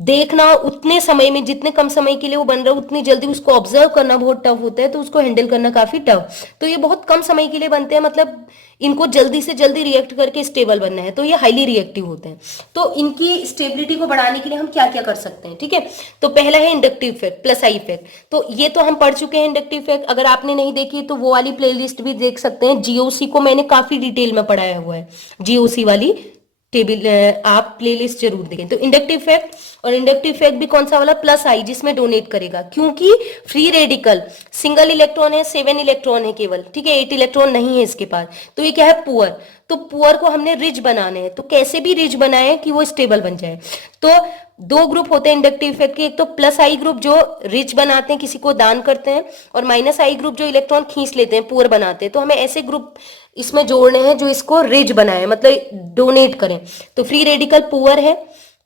देखना उतने समय में, जितने कम समय के लिए वो बन रहा है उतनी जल्दी उसको ऑब्जर्व करना बहुत टफ होता है, तो उसको हैंडल करना काफी टफ। तो ये बहुत कम समय के लिए बनते हैं, मतलब इनको जल्दी से जल्दी रिएक्ट करके स्टेबल बनना है, तो ये हाईली रिएक्टिव होते हैं। तो इनकी स्टेबिलिटी को बढ़ाने के लिए हम क्या क्या कर सकते हैं, ठीक है। तो पहला है inductive effect, plus I effect. तो ये तो हम पढ़ चुके हैं इंडक्टिव इफेक्ट, अगर आपने नहीं देखी तो वो वाली प्लेलिस्ट भी देख सकते हैं, जीओसी को मैंने काफी डिटेल में पढ़ाया हुआ है, जीओसी वाली टेबल आप प्लेलिस्ट जरूर देखें। तो इंडक्टिव इफेक्ट, और इंडक्टिव इफेक्ट भी कौन सा वाला, प्लस आई, जिसमें डोनेट करेगा, क्योंकि फ्री रेडिकल सिंगल इलेक्ट्रॉन है, 7 इलेक्ट्रॉन है केवल, ठीक है, 8 इलेक्ट्रॉन नहीं है इसके पास। तो ये क्या है, पुअर। तो पुअर को हमने रिच बनाने हैं, तो कैसे भी रिच बनाए कि वो स्टेबल बन जाए। तो दो ग्रुप होते हैं इंडक्टिव इफेक्ट के, एक तो प्लस आई ग्रुप जो रिच बनाते हैं, किसी को दान करते हैं, और माइनस आई ग्रुप जो इलेक्ट्रॉन खींच लेते हैं, पुअर बनाते हैं। तो हमें ऐसे ग्रुप इसमें जोड़ने हैं जो इसको रिच बनाए, मतलब डोनेट करें। तो फ्री रेडिकल पुअर है,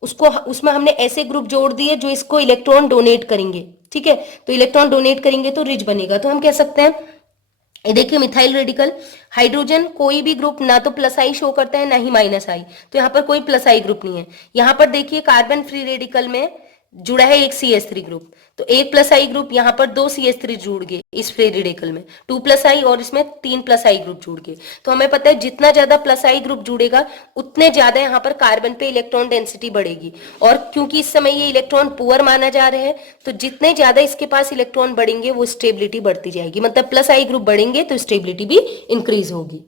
उसको उसमें हमने ऐसे ग्रुप जोड़ दिए जो इसको इलेक्ट्रॉन डोनेट करेंगे, ठीक है। तो इलेक्ट्रॉन डोनेट करेंगे तो रिच बनेगा। तो हम कह सकते हैं, ये देखिए मिथाइल रेडिकल, हाइड्रोजन कोई भी ग्रुप ना तो प्लस आई शो करता है ना ही माइनस आई, तो यहाँ पर कोई प्लस आई ग्रुप नहीं है। यहाँ पर देखिए कार्बन फ्री रेडिकल में जुड़ा है एक CH3 ग्रुप, तो एक प्लस आई ग्रुप, यहाँ पर 2 CH3 जुड़ गए इस फ्री रेडिकल में, 2 प्लस आई, और इसमें 3 प्लस आई ग्रुप जुड़ गए। तो हमें पता है जितना ज्यादा प्लस आई ग्रुप जुड़ेगा उतने ज्यादा यहाँ पर कार्बन पे इलेक्ट्रॉन डेंसिटी बढ़ेगी, और क्योंकि इस समय ये इलेक्ट्रॉन पुअर माना जा रहे हैं, तो जितने ज्यादा इसके पास इलेक्ट्रॉन बढ़ेंगे वो स्टेबिलिटी बढ़ती जाएगी, मतलब प्लस आई ग्रुप बढ़ेंगे तो स्टेबिलिटी भी इंक्रीज होगी।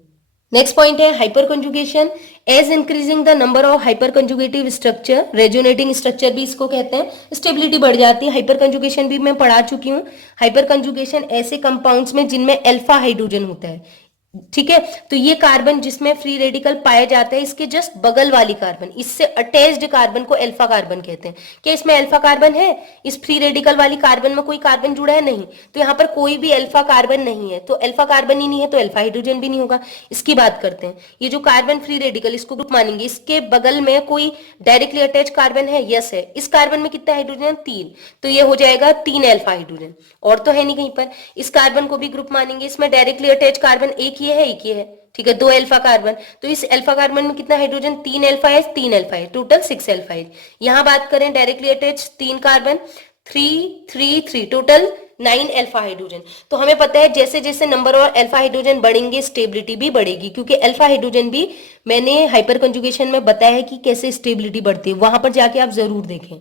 नेक्स्ट पॉइंट है hyperconjugation. As increasing the number of hyperconjugative structure, resonating structure भी इसको कहते हैं, स्टेबिलिटी बढ़ जाती है। हाइपर कंजुगेशन भी मैं पढ़ा चुकी हूँ। हाइपर कंजुगेशन ऐसे कंपाउंड्स में जिनमें अल्फा हाइड्रोजन होता है, ठीक है। तो ये कार्बन जिसमें फ्री रेडिकल पाया जाता है, इसके जस्ट बगल वाली कार्बन, इससे अटैच्ड कार्बन को अल्फा कार्बन कहते हैं। क्या इसमें अल्फा कार्बन है, इस फ्री रेडिकल वाली कार्बन में कोई कार्बन जुड़ा है, नहीं। तो यहाँ पर कोई भी अल्फा कार्बन नहीं है, तो अल्फा कार्बन ही नहीं है तो अल्फा हाइड्रोजन भी नहीं होगा। इसकी बात करते हैं, ये जो कार्बन फ्री रेडिकल, इसको ग्रुप मानेंगे, इसके बगल में कोई डायरेक्टली अटैच कार्बन है, यस है। इस कार्बन में कितना हाइड्रोजन, 3, तो ये हो जाएगा 3 अल्फा हाइड्रोजन, और तो है नहीं कहीं पर। इस कार्बन को भी ग्रुप मानेंगे, इसमें डायरेक्टली अटैच कार्बन एक ही है, एक ही है, ठीक है, 2 अल्फा कार्बन। तो इस अल्फा कार्बन में कितना हाइड्रोजन, 3 अल्फा है, 3 अल्फा है, टोटल 6 अल्फा है। यहां बात करें directly attach 3 carbon, 3 3 3, total 9 alpha hydrogen. तो हमें पता है जैसे जैसे नंबर और अल्फा हाइड्रोजन बढ़ेंगे स्टेबिलिटी भी बढ़ेगी, क्योंकि अल्फा हाइड्रोजन भी मैंने हाइपर कंजुगेशन में बताया है कि कैसे स्टेबिलिटी बढ़ती है, वहां पर जाके आप जरूर देखें।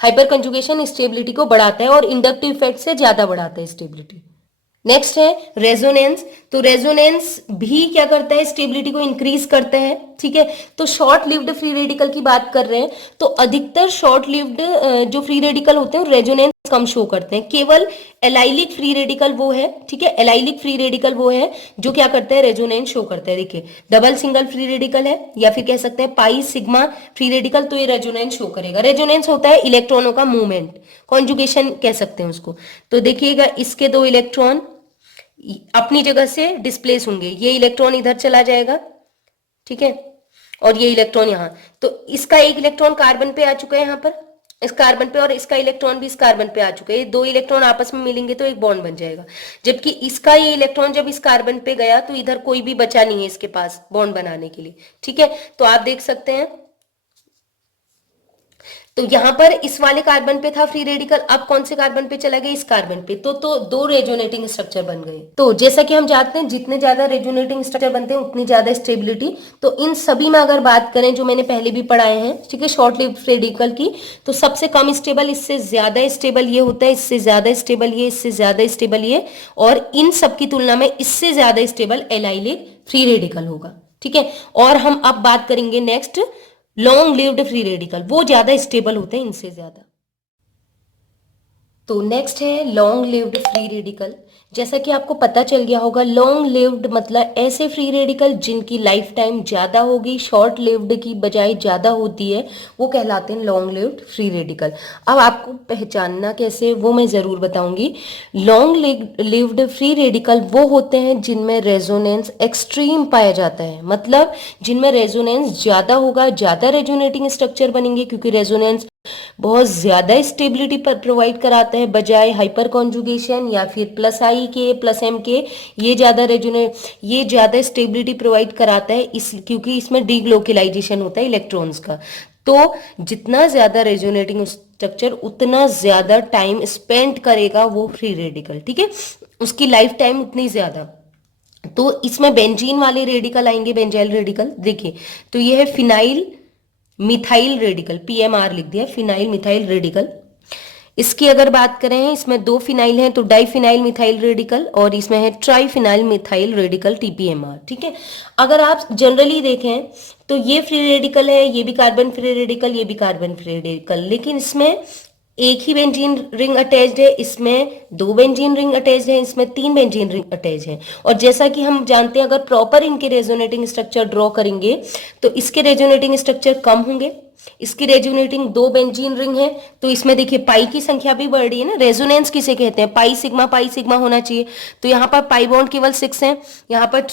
हाइपर कंजुगेशन स्टेबिलिटी को बढ़ाता है और इंडक्टिव इफेक्ट से ज्यादा बढ़ाता है स्टेबिलिटी। नेक्स्ट है रेजोनेंस। तो रेजोनेंस भी क्या करता है, स्टेबिलिटी को इंक्रीज करता है, ठीक है। तो शॉर्ट लिव्ड फ्री रेडिकल की बात कर रहे हैं, तो अधिकतर शॉर्ट लिव्ड जो फ्री रेडिकल होते हैं रेजोनेंस कम शो करते हैं। केवल एलाइलिक फ्री रेडिकल वो है, ठीक है, एलाइलिक फ्री रेडिकल वो है जो क्या करते हैं, रेजोनेंस शो करते हैं। देखिए डबल सिंगल फ्री रेडिकल है, या फिर कह सकते हैं पाई सिग्मा फ्री रेडिकल, तो ये रेजोनेंस शो करेगा। रेजोनेंस होता है इलेक्ट्रॉनों का मूवमेंट, कॉन्जुगेशन कह सकते हैं उसको। तो देखिएगा इसके 2 इलेक्ट्रॉन अपनी जगह से डिस्प्लेस होंगे, ये इलेक्ट्रॉन इधर चला जाएगा, ठीक है, और ये इलेक्ट्रॉन यहाँ। तो इसका एक इलेक्ट्रॉन कार्बन पे आ चुका है यहाँ पर, इस कार्बन पे, और इसका इलेक्ट्रॉन भी इस कार्बन पे आ चुका है। ये 2 इलेक्ट्रॉन आपस में मिलेंगे तो एक बॉन्ड बन जाएगा। जबकि इसका ये इलेक्ट्रॉन जब इस कार्बन पे गया तो इधर कोई भी बचा नहीं है इसके पास बॉन्ड बनाने के लिए, ठीक है। तो आप देख सकते हैं, तो यहां पर इस वाले कार्बन पे था फ्री रेडिकल, अब कौन से कार्बन पे चला गया, इस कार्बन पे, तो 2 रेजोनेटिंग स्ट्रक्चर बन गए। तो जैसा कि हम जानते हैं जितने ज्यादा रेजोनेटिंग स्ट्रक्चर बनते हैं उतनी ज्यादा स्टेबिलिटी। तो इन सभी में अगर बात करें जो मैंने पहले भी पढ़ाए हैं, ठीक है, शॉर्ट लिव्ड रेडिकल की, तो सबसे कम स्टेबल, इससे ज्यादा स्टेबल ये होता है, इससे ज्यादा स्टेबल ये, इससे ज्यादा स्टेबल ये, और इन सब की तुलना में इससे ज्यादा स्टेबल एलाइलिक फ्री रेडिकल होगा, ठीक है। और हम अब बात करेंगे next long lived free radical, वो ज्यादा स्टेबल होते हैं इनसे ज्यादा। तो नेक्स्ट है लॉन्ग लिव्ड फ्री रेडिकल। जैसा कि आपको पता चल गया होगा, लॉन्ग लिव्ड मतलब ऐसे फ्री रेडिकल जिनकी लाइफ टाइम ज्यादा होगी, शॉर्ट लिव्ड की बजाय ज्यादा होती है, वो कहलाते हैं लॉन्ग लिव्ड फ्री रेडिकल। अब आपको पहचानना कैसे वो मैं जरूर बताऊंगी। लॉन्ग लिव्ड फ्री रेडिकल वो होते हैं जिनमें रेजोनेंस एक्सट्रीम पाया जाता है, मतलब जिनमें रेजोनेंस ज्यादा होगा, ज्यादा रेजोनेटिंग स्ट्रक्चर बनेंगे, क्योंकि रेजोनेंस बहुत ज्यादा स्टेबिलिटी पर प्रोवाइड कराता है बजाय हाइपर कॉन्जुगेशन या फिर प्लस आई के, प्लस एम के। ये ज्यादा स्टेबिलिटी प्रोवाइड कराता है, इस क्योंकि इसमें डीग्लोकलाइजेशन होता है इलेक्ट्रॉन्स का। तो जितना ज्यादा रेजोनेटिंग स्ट्रक्चर उतना ज्यादा टाइम स्पेंड करेगा वो फ्री रेडिकल, ठीक है, उसकी लाइफ टाइम उतनी ज्यादा। तो इसमें बेंजीन वाले रेडिकल आएंगे, बेंजाइल रेडिकल, देखिए तो ये है फिनाइल मिथाइल रेडिकल, पीएमआर लिख दिया, फिनाइल मिथाइल रेडिकल। इसकी अगर बात करें, इसमें दो फिनाइल हैं तो डाइफिनाइल मिथाइल रेडिकल, और इसमें है ट्राइफिनाइल मिथाइल रेडिकल, टीपीएमआर, ठीक है। अगर आप जनरली देखें तो ये फ्री रेडिकल है, ये भी कार्बन फ्री रेडिकल, ये भी कार्बन फ्री रेडिकल, लेकिन इसमें एक ही बेंजीन रिंग अटैच्ड है, इसमें दो बेंजीन रिंग अटैच्ड है, इसमें तीन बेंजीन रिंग अटैच है। और जैसा कि हम जानते हैं, अगर प्रॉपर इनके रेजोनेटिंग स्ट्रक्चर ड्रॉ करेंगे तो इसके रेजोनेटिंग स्ट्रक्चर कम होंगे, इसकी रेजोनेटिंग दो बेंजीन रिंग है, तो इसमें देखिए पाई की संख्या भी बढ़ रही है ना, रेजोनेंस किसे कहते हैं, पाई सिग्मा होना चाहिए। तो यहाँ पर पाई बॉन्ड केवल 6 है, यहाँ पर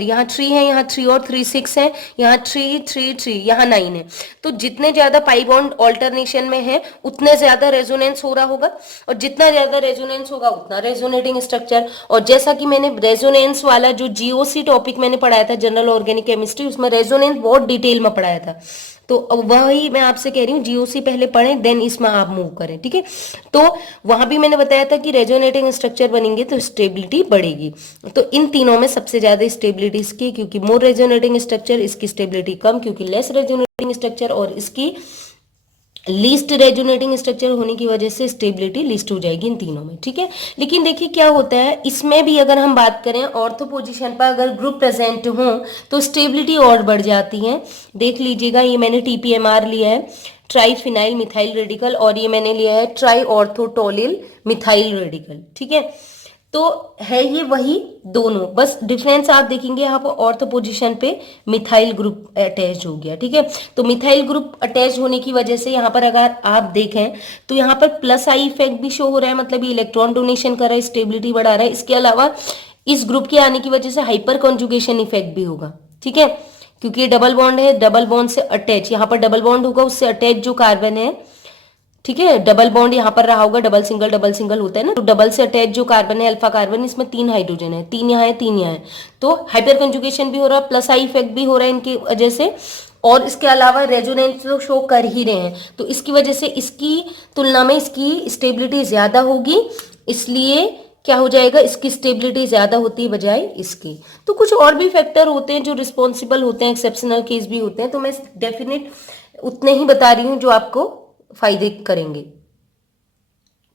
यहाँ 3 है, यहाँ 3 और 3 6 है, यहाँ 3 3 3, यहाँ 9 है। तो जितने ज्यादा पाई बॉन्ड ऑल्टरनेशन में है उतने ज्यादा रेजोनेंस हो रहा होगा, और जितना ज्यादा रेजोनेंस होगा उतना रेजोनेटिंग स्ट्रक्चर। और जैसा कि मैंने रेजोनेंस वाला जो जीओसी टॉपिक मैंने पढ़ाया था, जनरल ऑर्गेनिक केमिस्ट्री, उसमें रेजोनेंस बहुत डिटेल में पढ़ाया था, तो वही मैं आपसे कह रही हूँ, जीओसी पहले पढ़ें देन इसमें आप मूव करें, ठीक है। तो वहां भी मैंने बताया था कि रेजोनेटिंग स्ट्रक्चर बनेंगे तो स्टेबिलिटी बढ़ेगी। तो इन तीनों में सबसे ज्यादा स्टेबिलिटी इसकी, क्योंकि मोर रेजोनेटिंग स्ट्रक्चर, इसकी स्टेबिलिटी कम क्योंकि लेस रेजोनेटिंग स्ट्रक्चर, और इसकी लीस्ट रेजोनेटिंग स्ट्रक्चर होने की वजह से स्टेबिलिटी लीस्ट हो जाएगी इन तीनों में, ठीक है। लेकिन देखिए क्या होता है, इसमें भी अगर हम बात करें ऑर्थो पोजीशन पर अगर ग्रुप प्रेजेंट हो तो स्टेबिलिटी और बढ़ जाती है। देख लीजिएगा, ये मैंने टीपीएमआर लिया है, ट्राइफिनाइल मिथाइल रेडिकल, और ये मैंने लिया है ट्राई ऑर्थोटोलिल मिथाइल रेडिकल, ठीक है। तो है ये वही दोनों, बस डिफरेंस आप देखेंगे यहाँ पर ऑर्थो पोजीशन पे मिथाइल ग्रुप अटैच हो गया, ठीक है। तो मिथाइल ग्रुप अटैच होने की वजह से यहाँ पर अगर आप देखें तो यहाँ पर प्लस आई इफेक्ट भी शो हो रहा है, मतलब ये इलेक्ट्रॉन डोनेशन कर रहा है, स्टेबिलिटी बढ़ा रहा है। इसके अलावा इस ग्रुप के आने की वजह से हाइपर कॉन्जुगेशन इफेक्ट भी होगा, ठीक है, क्योंकि ये डबल बॉन्ड है, डबल बॉन्ड से अटैच, यहाँ पर डबल बॉन्ड होगा, उससे अटैच जो कार्बन है, ठीक है, डबल बॉन्ड यहाँ पर रहा होगा, डबल सिंगल होता है ना, तो डबल से अटैच जो कार्बन है, अल्फा कार्बन, इसमें 3 हाइड्रोजन है, 3 यहाँ है, 3 यहाँ है, तो हाइपर कंजुगेशन भी हो रहा है, प्लस आई इफेक्ट भी हो रहा है इनकी वजह से, और इसके अलावा रेजोनेंस तो शो कर ही रहे हैं, तो इसकी वजह से इसकी तुलना में इसकी स्टेबिलिटी ज्यादा होगी, इसलिए क्या हो जाएगा, इसकी स्टेबिलिटी ज्यादा होती है बजाय इसकी। तो कुछ और भी फैक्टर होते हैं जो रिस्पॉन्सिबल होते हैं, एक्सेप्शनल केस भी होते हैं, तो मैं डेफिनेट उतने ही बता रही हूँ जो आपको फायदे करेंगे।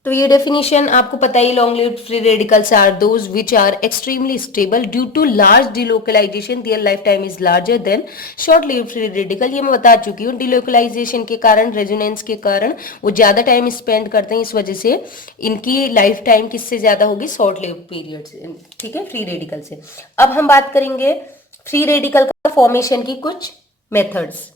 तो ये डेफिनेशन आपको पता ही, long lived free radicals are those which are extremely stable due to large delocalization, their life time is larger than short lived free radical. ये मैं बता चुकी हूँ, डिलोकलाइजेशन के कारण, रेजोनेंस के कारण वो ज्यादा टाइम स्पेंड करते हैं, इस वजह से इनकी लाइफ टाइम किससे ज्यादा होगी, शॉर्ट लिव्ड पीरियड से, ठीक है, फ्री रेडिकल से। अब हम बात करेंगे फ्री रेडिकल का फॉर्मेशन की कुछ मेथड्स।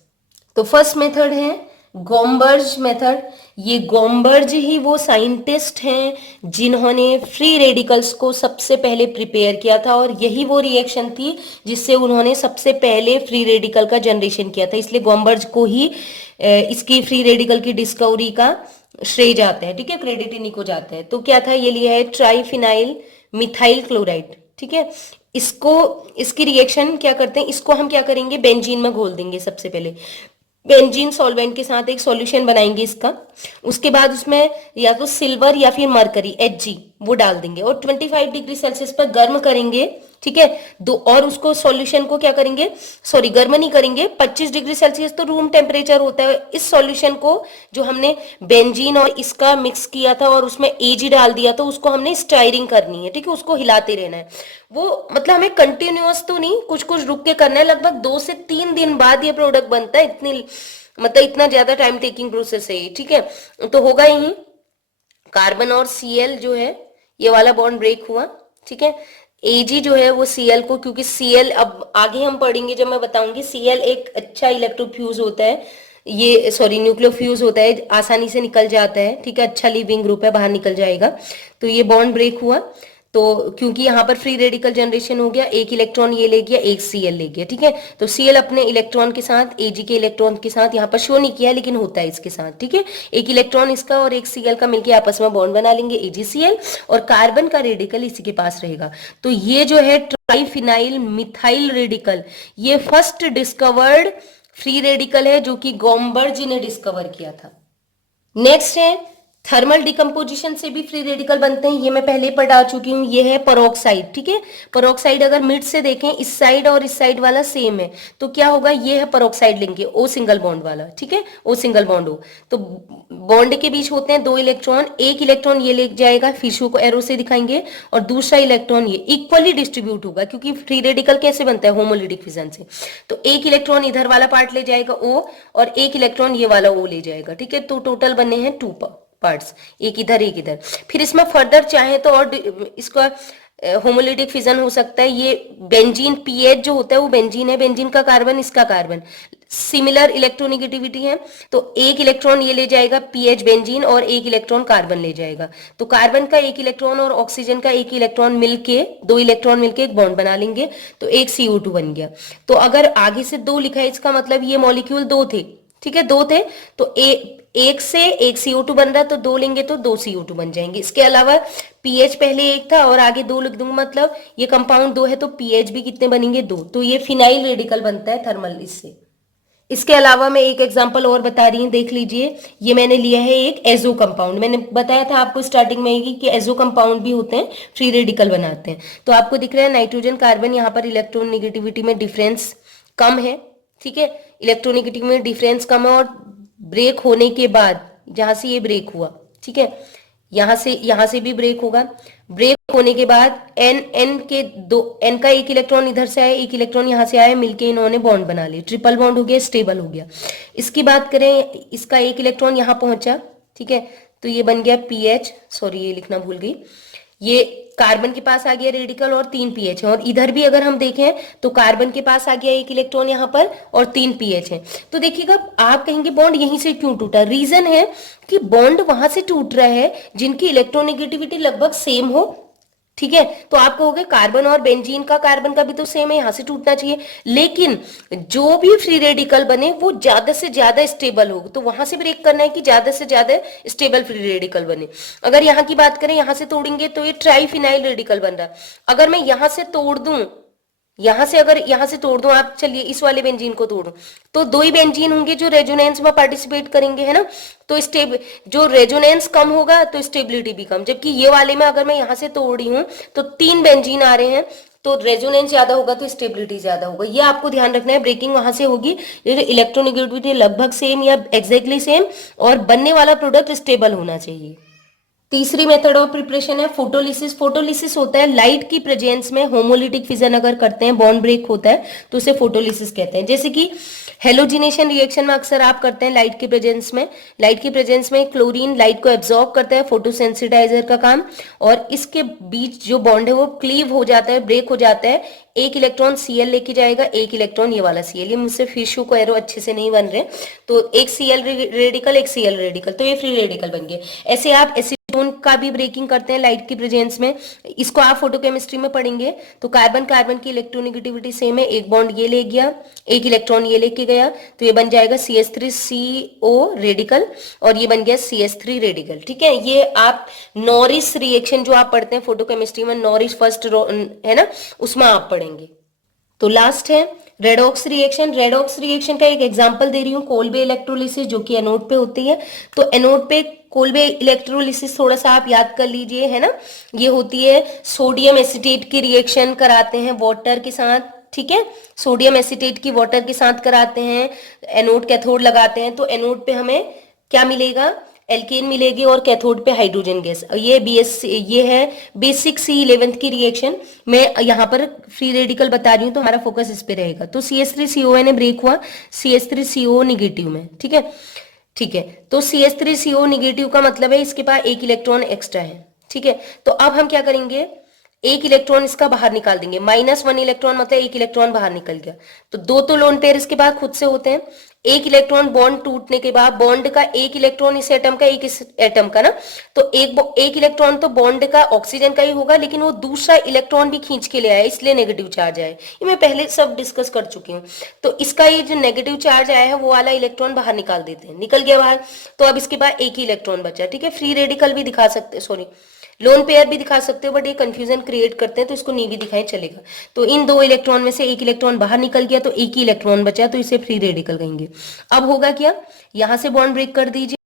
तो फर्स्ट मेथड है गोम्बर्ज मेथड। ये गोम्बर्ज ही वो साइंटिस्ट हैं जिन्होंने फ्री रेडिकल्स को सबसे पहले प्रिपेयर किया था, और यही वो रिएक्शन थी जिससे उन्होंने सबसे पहले फ्री रेडिकल का जनरेशन किया था, इसलिए गोम्बर्ज को ही इसकी फ्री रेडिकल की डिस्कवरी का श्रेय जाता है, ठीक है, क्रेडिट इन्हीं को जाता है। तो क्या था, ये लिया है ट्राइफिनाइल मिथाइल क्लोराइड, ठीक है। इसको, इसकी रिएक्शन क्या करते हैं, इसको हम क्या करेंगे, बेंजीन में घोल देंगे। सबसे पहले बेंजीन सॉल्वेंट के साथ एक सॉल्यूशन बनाएंगे इसका, उसके बाद उसमें या तो सिल्वर या फिर मरकरी Hg वो डाल देंगे, और 25 डिग्री सेल्सियस पर गर्म करेंगे, ठीक है, दो, और उसको सॉल्यूशन को क्या करेंगे, सॉरी गर्म नहीं करेंगे, 25 डिग्री सेल्सियस तो रूम टेम्परेचर होता है। इस सॉल्यूशन को जो हमने बेंजीन और इसका मिक्स किया था और उसमें Ag डाल दिया, तो उसको हमने स्टायरिंग करनी है, ठीक है, उसको हिलाते रहना है। वो मतलब हमें कंटिन्यूअस तो नहीं, कुछ कुछ रुक के करना है, लगभग 2 से 3 दिन बाद ये प्रोडक्ट बनता है, इतनी मतलब इतना ज्यादा टाइम टेकिंग प्रोसेस है, ठीक है। तो होगा ही, कार्बन और Cl जो है ये वाला बॉन्ड ब्रेक हुआ, ठीक है। Ag जो है वो Cl को, क्योंकि Cl अब आगे हम पढ़ेंगे जब मैं बताऊंगी, Cl एक अच्छा इलेक्ट्रोफ्यूज होता है, ये सॉरी न्यूक्लियोफ्यूज होता है, आसानी से निकल जाता है, ठीक है, अच्छा लिविंग ग्रुप है, बाहर निकल जाएगा। तो ये बॉन्ड ब्रेक हुआ, तो क्योंकि यहाँ पर फ्री रेडिकल जनरेशन हो गया, एक इलेक्ट्रॉन ये ले गया, एक Cl ले गया, ठीक है। तो Cl अपने इलेक्ट्रॉन के साथ, Ag के इलेक्ट्रॉन के साथ, यहाँ पर शो नहीं किया लेकिन होता है इसके साथ, ठीक है, एक इलेक्ट्रॉन इसका और एक Cl का मिलकर आपस में बॉन्ड बना लेंगे AgCl, और कार्बन का रेडिकल इसी के पास रहेगा। तो ये जो है ट्राइफिनाइल मिथाइल रेडिकल, ये फर्स्ट डिस्कवर्ड फ्री रेडिकल है जो कि गॉम्बर्ज ने डिस्कवर किया था। नेक्स्ट है थर्मल डिकम्पोजिशन से भी फ्री रेडिकल बनते हैं, ये मैं पहले पढ़ा चुकी हूँ। ये है पेरोक्साइड, ठीक है। पेरोक्साइड अगर मिड से देखें, इस साइड और इस साइड वाला सेम है, तो क्या होगा, ये है पेरोक्साइड लेंगे, ओ सिंगल बॉन्ड वाला, ठीक है, ओ सिंगल बॉन्ड हो। तो बॉन्ड के बीच होते हैं 2 इलेक्ट्रॉन, एक इलेक्ट्रॉन ये ले जाएगा, फिर को एरो से दिखाएंगे, और दूसरा इलेक्ट्रॉन ये इक्वली डिस्ट्रीब्यूट होगा, क्योंकि फ्री रेडिकल कैसे बनता है, होमोलिटिक फिजन से। तो एक इलेक्ट्रॉन इधर वाला पार्ट ले जाएगा ओ, और एक इलेक्ट्रॉन ये वाला ओ ले जाएगा, ठीक है। तो टोटल बने हैं 2 पार्ट्स, एक इधर एक इधर। फिर इसमें फर्दर चाहे तो और इसका होमोलिटिक फिजन हो सकता है। ये बेंजीन पीएच जो होता है वो बेंजीन है, बेंजीन का कार्बन, इसका कार्बन, सिमिलर इलेक्ट्रोनिगेटिविटी है, तो एक इलेक्ट्रॉन ये ले जाएगा पीएच बेंजीन, और एक इलेक्ट्रॉन कार्बन ले जाएगा। तो कार्बन का एक इलेक्ट्रॉन और ऑक्सीजन का एक इलेक्ट्रॉन मिलके, 2 इलेक्ट्रॉन मिलके एक बॉन्ड बना लेंगे, तो एक CO2 बन गया। तो अगर आगे से 2 लिखा है, इसका मतलब ये मॉलिक्यूल 2 थे, ठीक है, 2 थे, तो एक से एक CO2 बन रहा, तो 2 लेंगे तो 2 CO2 बन जाएंगे। इसके अलावा पीएच पहले 1 था और आगे 2 लिख दूंगा, मतलब ये कंपाउंड 2 है, तो पीएच भी कितने बनेंगे, 2। तो ये फिनाइल रेडिकल बनता है थर्मल इससे। इसके अलावा मैं एक एग्जांपल और बता रही हूँ, देख लीजिए। ये मैंने लिया है एक एजो कंपाउंड, मैंने बताया था आपको स्टार्टिंग में ही कि एजो कंपाउंड भी होते हैं, फ्री रेडिकल बनाते हैं। तो आपको दिख रहा है नाइट्रोजन कार्बन, यहाँ पर इलेक्ट्रोनिगेटिविटी में डिफरेंस कम है, ठीक है, इलेक्ट्रोनिगेटिविटी में डिफरेंस कम है, और ब्रेक होने के बाद, जहां से ये ब्रेक हुआ, ठीक है, यहां से भी ब्रेक होगा। ब्रेक होने के बाद एन का एक इलेक्ट्रॉन इधर से आया, एक इलेक्ट्रॉन यहां से आया, मिलके इन्होंने बॉन्ड बना लिया, ट्रिपल बॉन्ड हो गया, स्टेबल हो गया। इसकी बात करें, इसका एक इलेक्ट्रॉन यहां पहुंचा, ठीक है, तो ये बन गया पीएच, सॉरी ये लिखना भूल गई, ये कार्बन के पास आ गया रेडिकल और 3 पीएच है। और इधर भी अगर हम देखें तो कार्बन के पास आ गया एक इलेक्ट्रॉन यहाँ पर और 3 पीएच है। तो देखिएगा, आप कहेंगे बॉन्ड यहीं से क्यों टूटा, रीजन है कि बॉन्ड वहां से टूट रहा है जिनकी इलेक्ट्रोनेगेटिविटी लगभग सेम हो, ठीक है। तो आप कहोगे कार्बन और बेंजीन का कार्बन का भी तो सेम है, यहां से टूटना चाहिए, लेकिन जो भी फ्री रेडिकल बने वो ज्यादा से ज्यादा स्टेबल हो, तो वहां से ब्रेक करना है कि ज्यादा से ज्यादा स्टेबल फ्री रेडिकल बने। अगर यहाँ की बात करें, यहां से तोड़ेंगे तो ये ट्राइफिनाइल रेडिकल बन रहा है। अगर मैं यहां से तोड़ दूं, अगर यहां से तोड़ दो आप, चलिए इस वाले बेंजीन को तोड़ो, तो 2 ही बेंजीन होंगे जो रेजोनेंस में पार्टिसिपेट करेंगे, है ना। तो जो रेजोनेंस कम होगा तो स्टेबिलिटी भी कम, जबकि ये वाले में अगर मैं यहां से तोड़ रही हूं तो 3 बेंजीन आ रहे हैं, तो रेजोनेंस ज्यादा होगा तो स्टेबिलिटी ज्यादा होगा। ये आपको ध्यान रखना है, ब्रेकिंग वहां से होगी, इलेक्ट्रोनेगेटिविटी लगभग सेम या एग्जैक्टली सेम, और बनने वाला प्रोडक्ट स्टेबल होना चाहिए। तीसरी मेथड ऑफ प्रिपरेशन है फोटोलिसिस। फोटोलिसिस होता है लाइट की प्रेजेंस में होमोलिटिक फिजन अगर करते हैं, बॉन्ड ब्रेक होता है, तो उसे फोटोलिसिस कहते हैं। जैसे कि हेलोजिनेशन रिएक्शन में अक्सर आप करते हैं लाइट की प्रेजेंस में। लाइट की प्रेजेंस में क्लोरीन लाइट को एब्जॉर्ब करता है, फोटोसेंसिटाइजर का काम, और इसके बीच जो बॉन्ड है वो क्लीव हो जाता है, ब्रेक हो जाता है। एक इलेक्ट्रॉन Cl लेके जाएगा, एक इलेक्ट्रॉन ये वाला Cl, ये मुझसे फिशू को एरो अच्छे से नहीं बन रहे, तो एक Cl रेडिकल, एक Cl रेडिकल, तो ये फ्री रेडिकल बन गए। ऐसे आप एसीटोन का भी ब्रेकिंग करते हैं लाइट की प्रेजेंस में, इसको आप फोटोकेमिस्ट्री में पढ़ेंगे। तो कार्बन कार्बन की इलेक्ट्रोनेगेटिविटी सेम है, एक बॉन्ड ये ले गया, एक इलेक्ट्रॉन ये लेके गया, तो ये बन जाएगा CH3CO रेडिकल, और ये बन गया CH3 रेडिकल, ठीक है। ये आप नॉरिस रिएक्शन जो आप पढ़ते हैं फोटोकेमिस्ट्री में, नॉरिस फर्स्ट है ना, उसमें आप पढ़ेंगे। तो लास्ट है रेडॉक्स रिएक्शन। रेडॉक्स रिएक्शन का एक एग्जांपल दे रही हूँ, कोल्बे इलेक्ट्रोलिसिस, जो कि एनोड पे होती है। तो एनोड पे कोल्बे इलेक्ट्रोलिसिस थोड़ा सा आप याद कर लीजिए, है ना। ये होती है सोडियम एसीटेट की रिएक्शन कराते हैं वाटर के साथ, ठीक है, सोडियम एसीटेट की वाटर के साथ कराते हैं, एनोड कैथोड लगाते हैं, तो एनोड पे हमें क्या मिलेगा, एल्केन मिलेगी, और कैथोड पे हाइड्रोजन गैस। ये है बेसिक C11 की रिएक्शन। मैं यहाँ पर फ्री रेडिकल बता रही हूँ, तो हमारा फोकस इस पे रहेगा। तो CH3CON ने ब्रेक हुआ CH3CO निगेटिव में, ठीक है, ठीक है। तो CH3CO निगेटिव का मतलब है इसके पास एक इलेक्ट्रॉन एक्स्ट्रा है, ठीक है। तो अब हम क्या करेंगे, एक इलेक्ट्रॉन इसका बाहर निकाल देंगे, -1 इलेक्ट्रॉन, मतलब एक इलेक्ट्रॉन बाहर निकल गया। तो 2 तो लोन पेयर इसके बाद खुद से होते हैं। एक इलेक्ट्रॉन बॉन्ड टूटने के बाद, बॉन्ड का एक इलेक्ट्रॉन इस एटम का, एक इस एटम का ना, तो एक इलेक्ट्रॉन तो बॉन्ड का ऑक्सीजन का ही होगा, लेकिन वो दूसरा इलेक्ट्रॉन भी खींच के ले आया, इसलिए नेगेटिव चार्ज आया। ये मैं पहले सब डिस्कस कर चुकी हूँ। तो इसका ये जो नेगेटिव चार्ज आया है वो वाला इलेक्ट्रॉन बाहर निकाल देते हैं, निकल गया बाहर, तो अब इसके बाद एक ही इलेक्ट्रॉन बचा, ठीक है। फ्री रेडिकल भी दिखा सकते, सॉरी लोन पेयर भी दिखा सकते हो, बट ये कंफ्यूजन क्रिएट करते हैं, तो इसको नहीं भी दिखाएं चलेगा। तो इन दो इलेक्ट्रॉन में से एक इलेक्ट्रॉन बाहर निकल गया, तो एक ही इलेक्ट्रॉन बचा, तो इसे फ्री रेडिकल कहेंगे। अब होगा क्या, यहां से बॉन्ड ब्रेक कर दीजिए,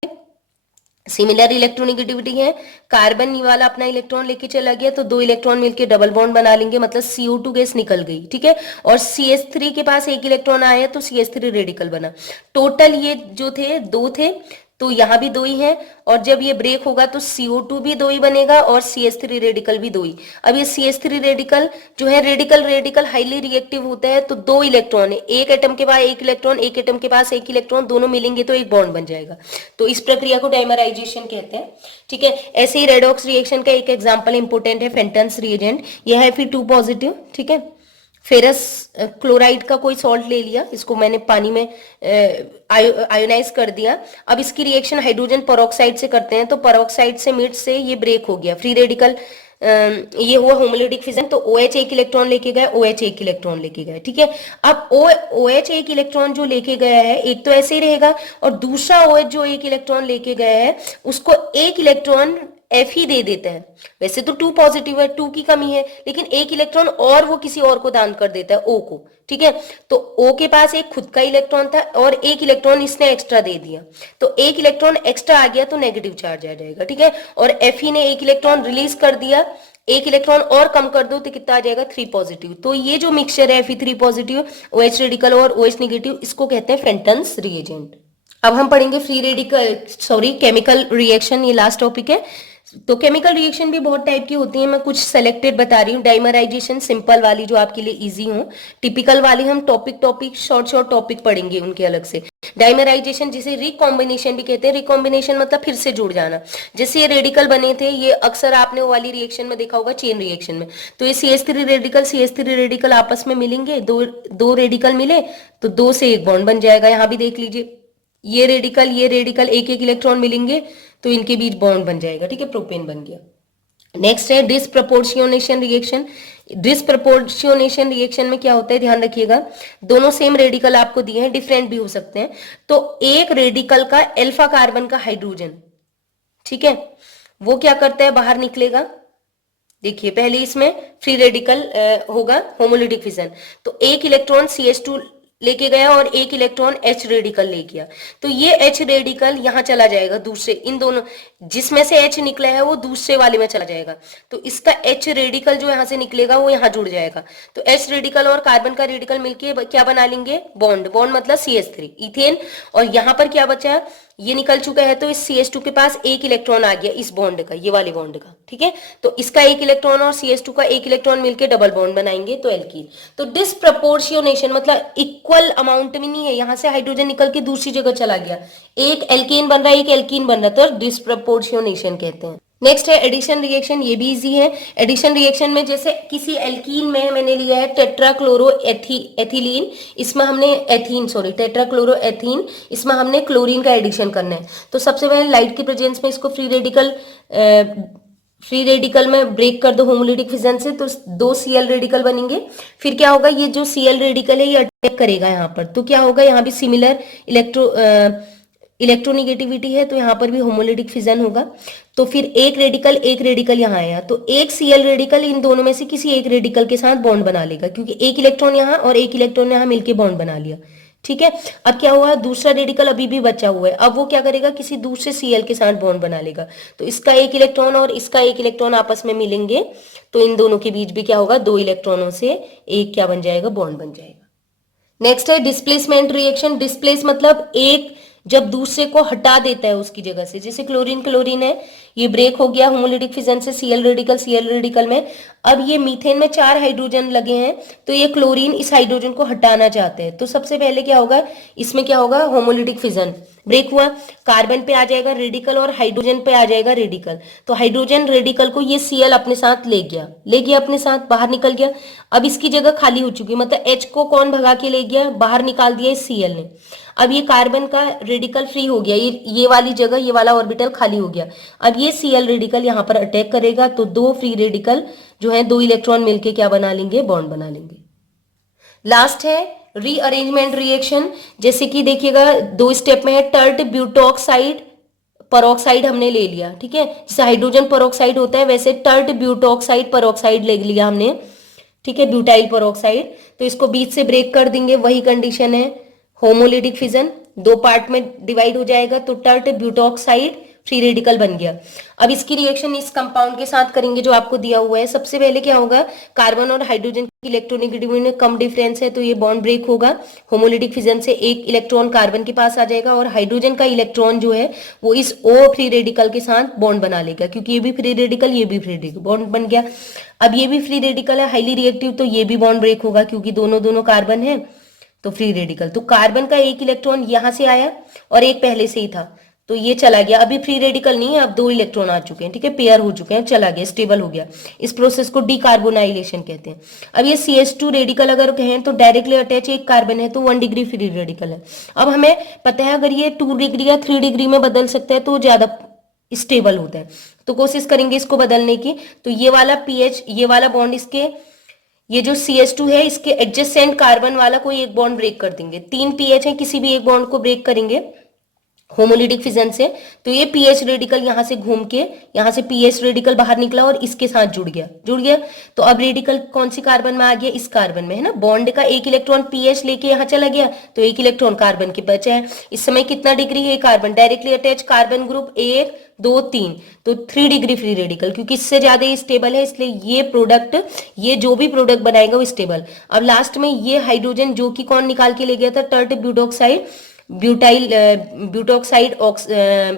सिमिलर इलेक्ट्रोनेगेटिविटी है, कार्बन वाला अपना इलेक्ट्रॉन लेके चला गया, तो दो इलेक्ट्रॉन मिलके डबल बॉन्ड बना लेंगे, मतलब CO2 गैस निकल गई, ठीक है। और CH3 के पास एक इलेक्ट्रॉन आया, तो CH3 रेडिकल बना। टोटल ये जो थे दो थे, तो यहाँ भी दो ही है, और जब ये ब्रेक होगा तो CO2 भी दो ही बनेगा और CH3 रेडिकल भी दो ही। अब ये CH3 रेडिकल जो है, रेडिकल रेडिकल हाईली रिएक्टिव होता है, तो दो इलेक्ट्रॉन है, एक एटम के पास एक इलेक्ट्रॉन, एक एटम के पास एक इलेक्ट्रॉन, दोनों मिलेंगे तो एक बॉन्ड बन जाएगा। तो इस प्रक्रिया को डाइमराइजेशन कहते हैं, ठीक है। ऐसे ही रेडॉक्स रिएक्शन का एक एग्जाम्पल इंपोर्टेंट है फेंटन्स रिएजेंट, यह है Fe2 पॉजिटिव, ठीक है। फेरस क्लोराइड का कोई सॉल्ट ले लिया, इसको मैंने पानी में आयोनाइज कर दिया। अब इसकी रिएक्शन हाइड्रोजन पेरोक्साइड से करते हैं, तो पेरोक्साइड से मिड से ये ब्रेक हो गया, फ्री रेडिकल ये हुआ होमोलिटिक फिजन, तो OH एक इलेक्ट्रॉन लेके गए, OH एक इलेक्ट्रॉन लेके गए, ठीक है। अब OH एक इलेक्ट्रॉन जो लेके गया है, एक तो ऐसे ही रहेगा, और दूसरा OH जो एक इलेक्ट्रॉन लेके गया है, उसको एक इलेक्ट्रॉन F ही दे देता है। वैसे तो 2 पॉजिटिव है, 2 की कमी है, लेकिन एक इलेक्ट्रॉन और वो किसी और को दान कर देता है, O को, ठीक है। तो O के पास एक खुद का इलेक्ट्रॉन था और एक इलेक्ट्रॉन इसने एक्स्ट्रा दे दिया, तो एक इलेक्ट्रॉन एक्स्ट्रा आ गया तो नेगेटिव चार्ज आ जाएगा, ठीक है। और Fe ने एक इलेक्ट्रॉन रिलीज कर दिया, एक इलेक्ट्रॉन और कम कर दो तो कितना आ जाएगा, 3 पॉजिटिव। तो ये जो मिक्सचर है Fe3 पॉजिटिव, OH रेडिकल और OH नेगेटिव, इसको कहते हैं फेंटन्स रिएजेंट। अब हम पढ़ेंगे फ्री रेडिकल केमिकल रिएक्शन, ये लास्ट टॉपिक है। तो केमिकल रिएक्शन भी बहुत टाइप की होती है, मैं कुछ सेलेक्टेड बता रही हूँ। डाइमराइजेशन सिंपल वाली जो आपके लिए इजी हो, टिपिकल वाली हम टॉपिक शॉर्ट टॉपिक पढ़ेंगे उनके अलग से। डाइमराइजेशन जिसे रिकॉम्बिनेशन भी कहते हैं, रिकॉम्बिनेशन मतलब फिर से जुड़ जाना। जैसे ये रेडिकल बने थे, ये अक्सर आपने वो वाली रिएक्शन में देखा होगा, चेन रिएक्शन में। तो ये CH3 रेडिकल आपस में मिलेंगे, दो रेडिकल मिले तो दो से एक बॉन्ड बन जाएगा। यहाँ भी देख लीजिए, ये रेडिकल एक एक इलेक्ट्रॉन मिलेंगे तो इनके बीच बॉन्ड बन जाएगा, ठीक है, प्रोपेन बन गया। नेक्स्ट है डिसप्रपोर्शियोनेशन रिएक्शन। डिसप्रपोर्शियोनेशन रिएक्शन में क्या होता है, ध्यान रखिएगा, दोनों सेम रेडिकल आपको दिए हैं, डिफरेंट भी हो सकते हैं। तो एक रेडिकल का अल्फा कार्बन का हाइड्रोजन, ठीक है, वो क्या करता है, बाहर निकलेगा। देखिए पहले इसमें फ्री रेडिकल होगा, होमोलिटिक फिजन, तो एक इलेक्ट्रॉन CH2 लेके गया और एक इलेक्ट्रॉन H रेडिकल ले गया, तो ये H रेडिकल यहां चला जाएगा दूसरे, इन दोनों जिसमें से H निकला है वो दूसरे वाले में चला जाएगा, तो इसका H रेडिकल जो यहां से निकलेगा वो यहां जुड़ जाएगा। तो H रेडिकल और कार्बन का रेडिकल मिलके क्या बना लेंगे, बॉन्ड मतलब CH3 इथेन। और यहां पर क्या बचा, ये निकल चुका है, तो इस CH2 के पास एक इलेक्ट्रॉन आ गया इस बॉन्ड का, ये वाले बॉन्ड का, ठीक है। तो इसका एक इलेक्ट्रॉन और CH2 का एक इलेक्ट्रॉन मिलके डबल बॉन्ड बनाएंगे, तो एल्कीन। तो डिसप्रपोर्शियोनेशन मतलब इक्वल अमाउंट में नहीं है, यहां से हाइड्रोजन निकल के दूसरी जगह चला गया, एक एल्केन बन रहा है एक एल्कीन बन रहा है, तो डिसप्रपोर्शियोनेशन कहते हैं। नेक्स्ट है एडिशन रिएक्शन, ये भी इजी है। एडिशन रिएक्शन में जैसे किसी एल्कीन में मैंने लिया है टेट्राक्लोरो एथिलीन, इसमें हमने टेट्राक्लोरोएथीन, इसमें हमने क्लोरीन का एडिशन करना है। तो सबसे पहले लाइट की प्रेजेंस में इसको फ्री रेडिकल में ब्रेक कर दो होमोलिटिक फिजन से, तो दो Cl रेडिकल बनेंगे। फिर क्या होगा, ये जो Cl रेडिकल है ये अटैक करेगा यहाँ पर, तो क्या होगा, यहाँ भी सिमिलर इलेक्ट्रोनिगेटिविटी है, तो यहाँ पर भी होमोलिटिक फिजन होगा। तो फिर एक रेडिकल यहाँ आया, तो एक Cl रेडिकल इन दोनों में से किसी एक रेडिकल के साथ बॉन्ड बना लेगा, क्योंकि एक इलेक्ट्रॉन यहाँ और एक इलेक्ट्रॉन यहाँ मिलके बॉन्ड बना लिया, ठीक है। अब क्या हुआ, दूसरा रेडिकल अभी भी बचा हुआ है, अब वो क्या करेगा, किसी दूसरे Cl के साथ बॉन्ड बना लेगा, तो इसका एक इलेक्ट्रॉन और इसका एक इलेक्ट्रॉन आपस में मिलेंगे, तो इन दोनों के बीच भी क्या होगा, दो इलेक्ट्रॉनों से एक क्या बन जाएगा, बॉन्ड बन जाएगा। नेक्स्ट है डिस्प्लेसमेंट रिएक्शन। डिस्प्लेस मतलब एक जब दूसरे को हटा देता है उसकी जगह से, जैसे क्लोरीन है, ये ब्रेक हो गया होमोलिटिक फिजन से, Cl रेडिकल में। अब ये मीथेन में 4 हाइड्रोजन लगे हैं, तो ये क्लोरीन इस हाइड्रोजन को हटाना चाहते हैं, तो सबसे पहले क्या होगा, इसमें क्या होगा, होमोलिटिक फिजन ब्रेक हुआ, कार्बन पे आ जाएगा रेडिकल और हाइड्रोजन पे आ जाएगा रेडिकल, तो हाइड्रोजन रेडिकल को ये Cl अपने साथ ले गया अपने साथ, बाहर निकल गया। अब इसकी जगह खाली हो चुकी, मतलब H को कौन भगा के ले गया, बाहर निकाल दिया इस Cl ने। अब ये कार्बन का रेडिकल फ्री हो गया, ये वाली जगह, ये वाला ऑर्बिटल खाली हो गया। अब ये Cl रेडिकल यहाँ पर अटैक करेगा, तो दो फ्री रेडिकल जो है, दो इलेक्ट्रॉन मिलके क्या बना लेंगे, बॉन्ड बना लेंगे। लास्ट है रीअरेंजमेंट रिएक्शन, जैसे कि देखिएगा 2 स्टेप में है, टर्ट ब्यूटॉक्साइड परोक्साइड हमने ले लिया, ठीक है, जैसे हाइड्रोजन परोक्साइड होता है वैसे टर्ट ब्यूटोक्साइड परोक्साइड ले लिया हमने, ठीक है, ब्यूटाइल परोक्साइड। तो इसको बीच से ब्रेक कर देंगे, वही कंडीशन है, होमोलिटिक फिजन, दो पार्ट में डिवाइड हो जाएगा, तो टर्ट ब्यूटोक्साइड फ्री रेडिकल बन गया। अब इसकी रिएक्शन इस कंपाउंड के साथ करेंगे जो आपको दिया हुआ है। सबसे पहले क्या होगा, कार्बन और हाइड्रोजन की इलेक्ट्रोनेगेटिविटी में कम डिफरेंस है तो ये बॉन्ड ब्रेक होगा। होमोलिटिक फिजन से एक इलेक्ट्रॉन कार्बन के पास आ जाएगा और हाइड्रोजन का इलेक्ट्रॉन जो है वो इस ओ फ्री रेडिकल के साथ बॉन्ड बना लेगा, क्योंकि ये भी फ्री रेडिकल ये भी फ्री रेडिकल, बॉन्ड बन गया। अब ये भी फ्री रेडिकल है, हाईली रिएक्टिव, तो ये भी बॉन्ड ब्रेक होगा क्योंकि दोनों दोनों कार्बन है तो फ्री रेडिकल। तो कार्बन का एक इलेक्ट्रॉन यहां से आया और एक पहले से ही था तो ये चला गया, अभी फ्री रेडिकल नहीं है, अब दो इलेक्ट्रॉन आ चुके हैं, ठीक है, पेयर हो चुके हैं, चला गया, स्टेबल हो गया। इस प्रोसेस को डीकार्बोनाइलेशन कहते हैं। अब ये CH2 रेडिकल अगर कहें तो डायरेक्टली अटैच एक कार्बन है तो 1 डिग्री फ्री रेडिकल है। अब हमें पता है अगर ये 2 डिग्री या 3 डिग्री में बदल सकता है तो ज्यादा स्टेबल होता है, तो कोशिश करेंगे इसको बदलने की। तो ये वाला पीएच, ये वाला बॉन्ड इसके, ये जो CH2 है इसके एडजेसेंट कार्बन वाला कोई एक बॉन्ड ब्रेक कर देंगे। 3 पीएच है, किसी भी एक बॉन्ड को ब्रेक करेंगे होमोलिटिक फिजन से, तो ये पीएच रेडिकल यहां से घूम के, यहां से पीएच रेडिकल बाहर निकला और इसके साथ जुड़ गया। तो अब रेडिकल कौन सी कार्बन में आ गया, इस कार्बन में है ना। बॉन्ड का एक इलेक्ट्रॉन पीएच लेके यहां चला गया तो एक इलेक्ट्रॉन कार्बन के बचा है। इस समय कितना डिग्री है carbon, directly attach carbon group 1 2 3, तो 3 डिग्री फ्री रेडिकल, क्योंकि इससे ज्यादा स्टेबल है इसलिए ये प्रोडक्ट, ये जो भी प्रोडक्ट बनाएगा वो स्टेबल। अब लास्ट में ये हाइड्रोजन जो कि कौन निकाल के ले गया था, tert butoxide, butyl butoxide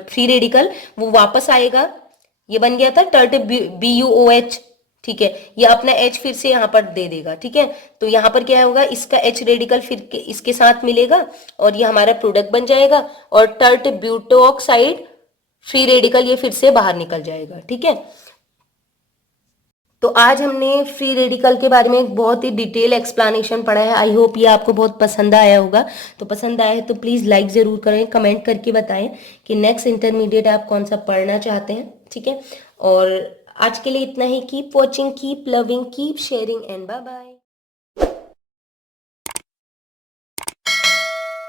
free radical, वो वापस आएगा, ये बन गया था टर्ट BuOH, ठीक है, ये अपना H फिर से यहाँ पर दे देगा, ठीक है। तो यहाँ पर क्या होगा, इसका H रेडिकल फिर इसके साथ मिलेगा और ये हमारा प्रोडक्ट बन जाएगा और टर्ट ब्यूटोक्साइड फ्री रेडिकल ये फिर से बाहर निकल जाएगा, ठीक है। तो आज हमने फ्री रेडिकल के बारे में एक बहुत ही डिटेल एक्सप्लेनेशन पढ़ा है। आई होप ये आपको बहुत पसंद आया होगा। तो पसंद आया है तो प्लीज़ लाइक ज़रूर करें, कमेंट करके बताएं कि नेक्स्ट इंटरमीडिएट आप कौन सा पढ़ना चाहते हैं, ठीक है। और आज के लिए इतना ही। Keep watching, keep loving, keep sharing and bye bye.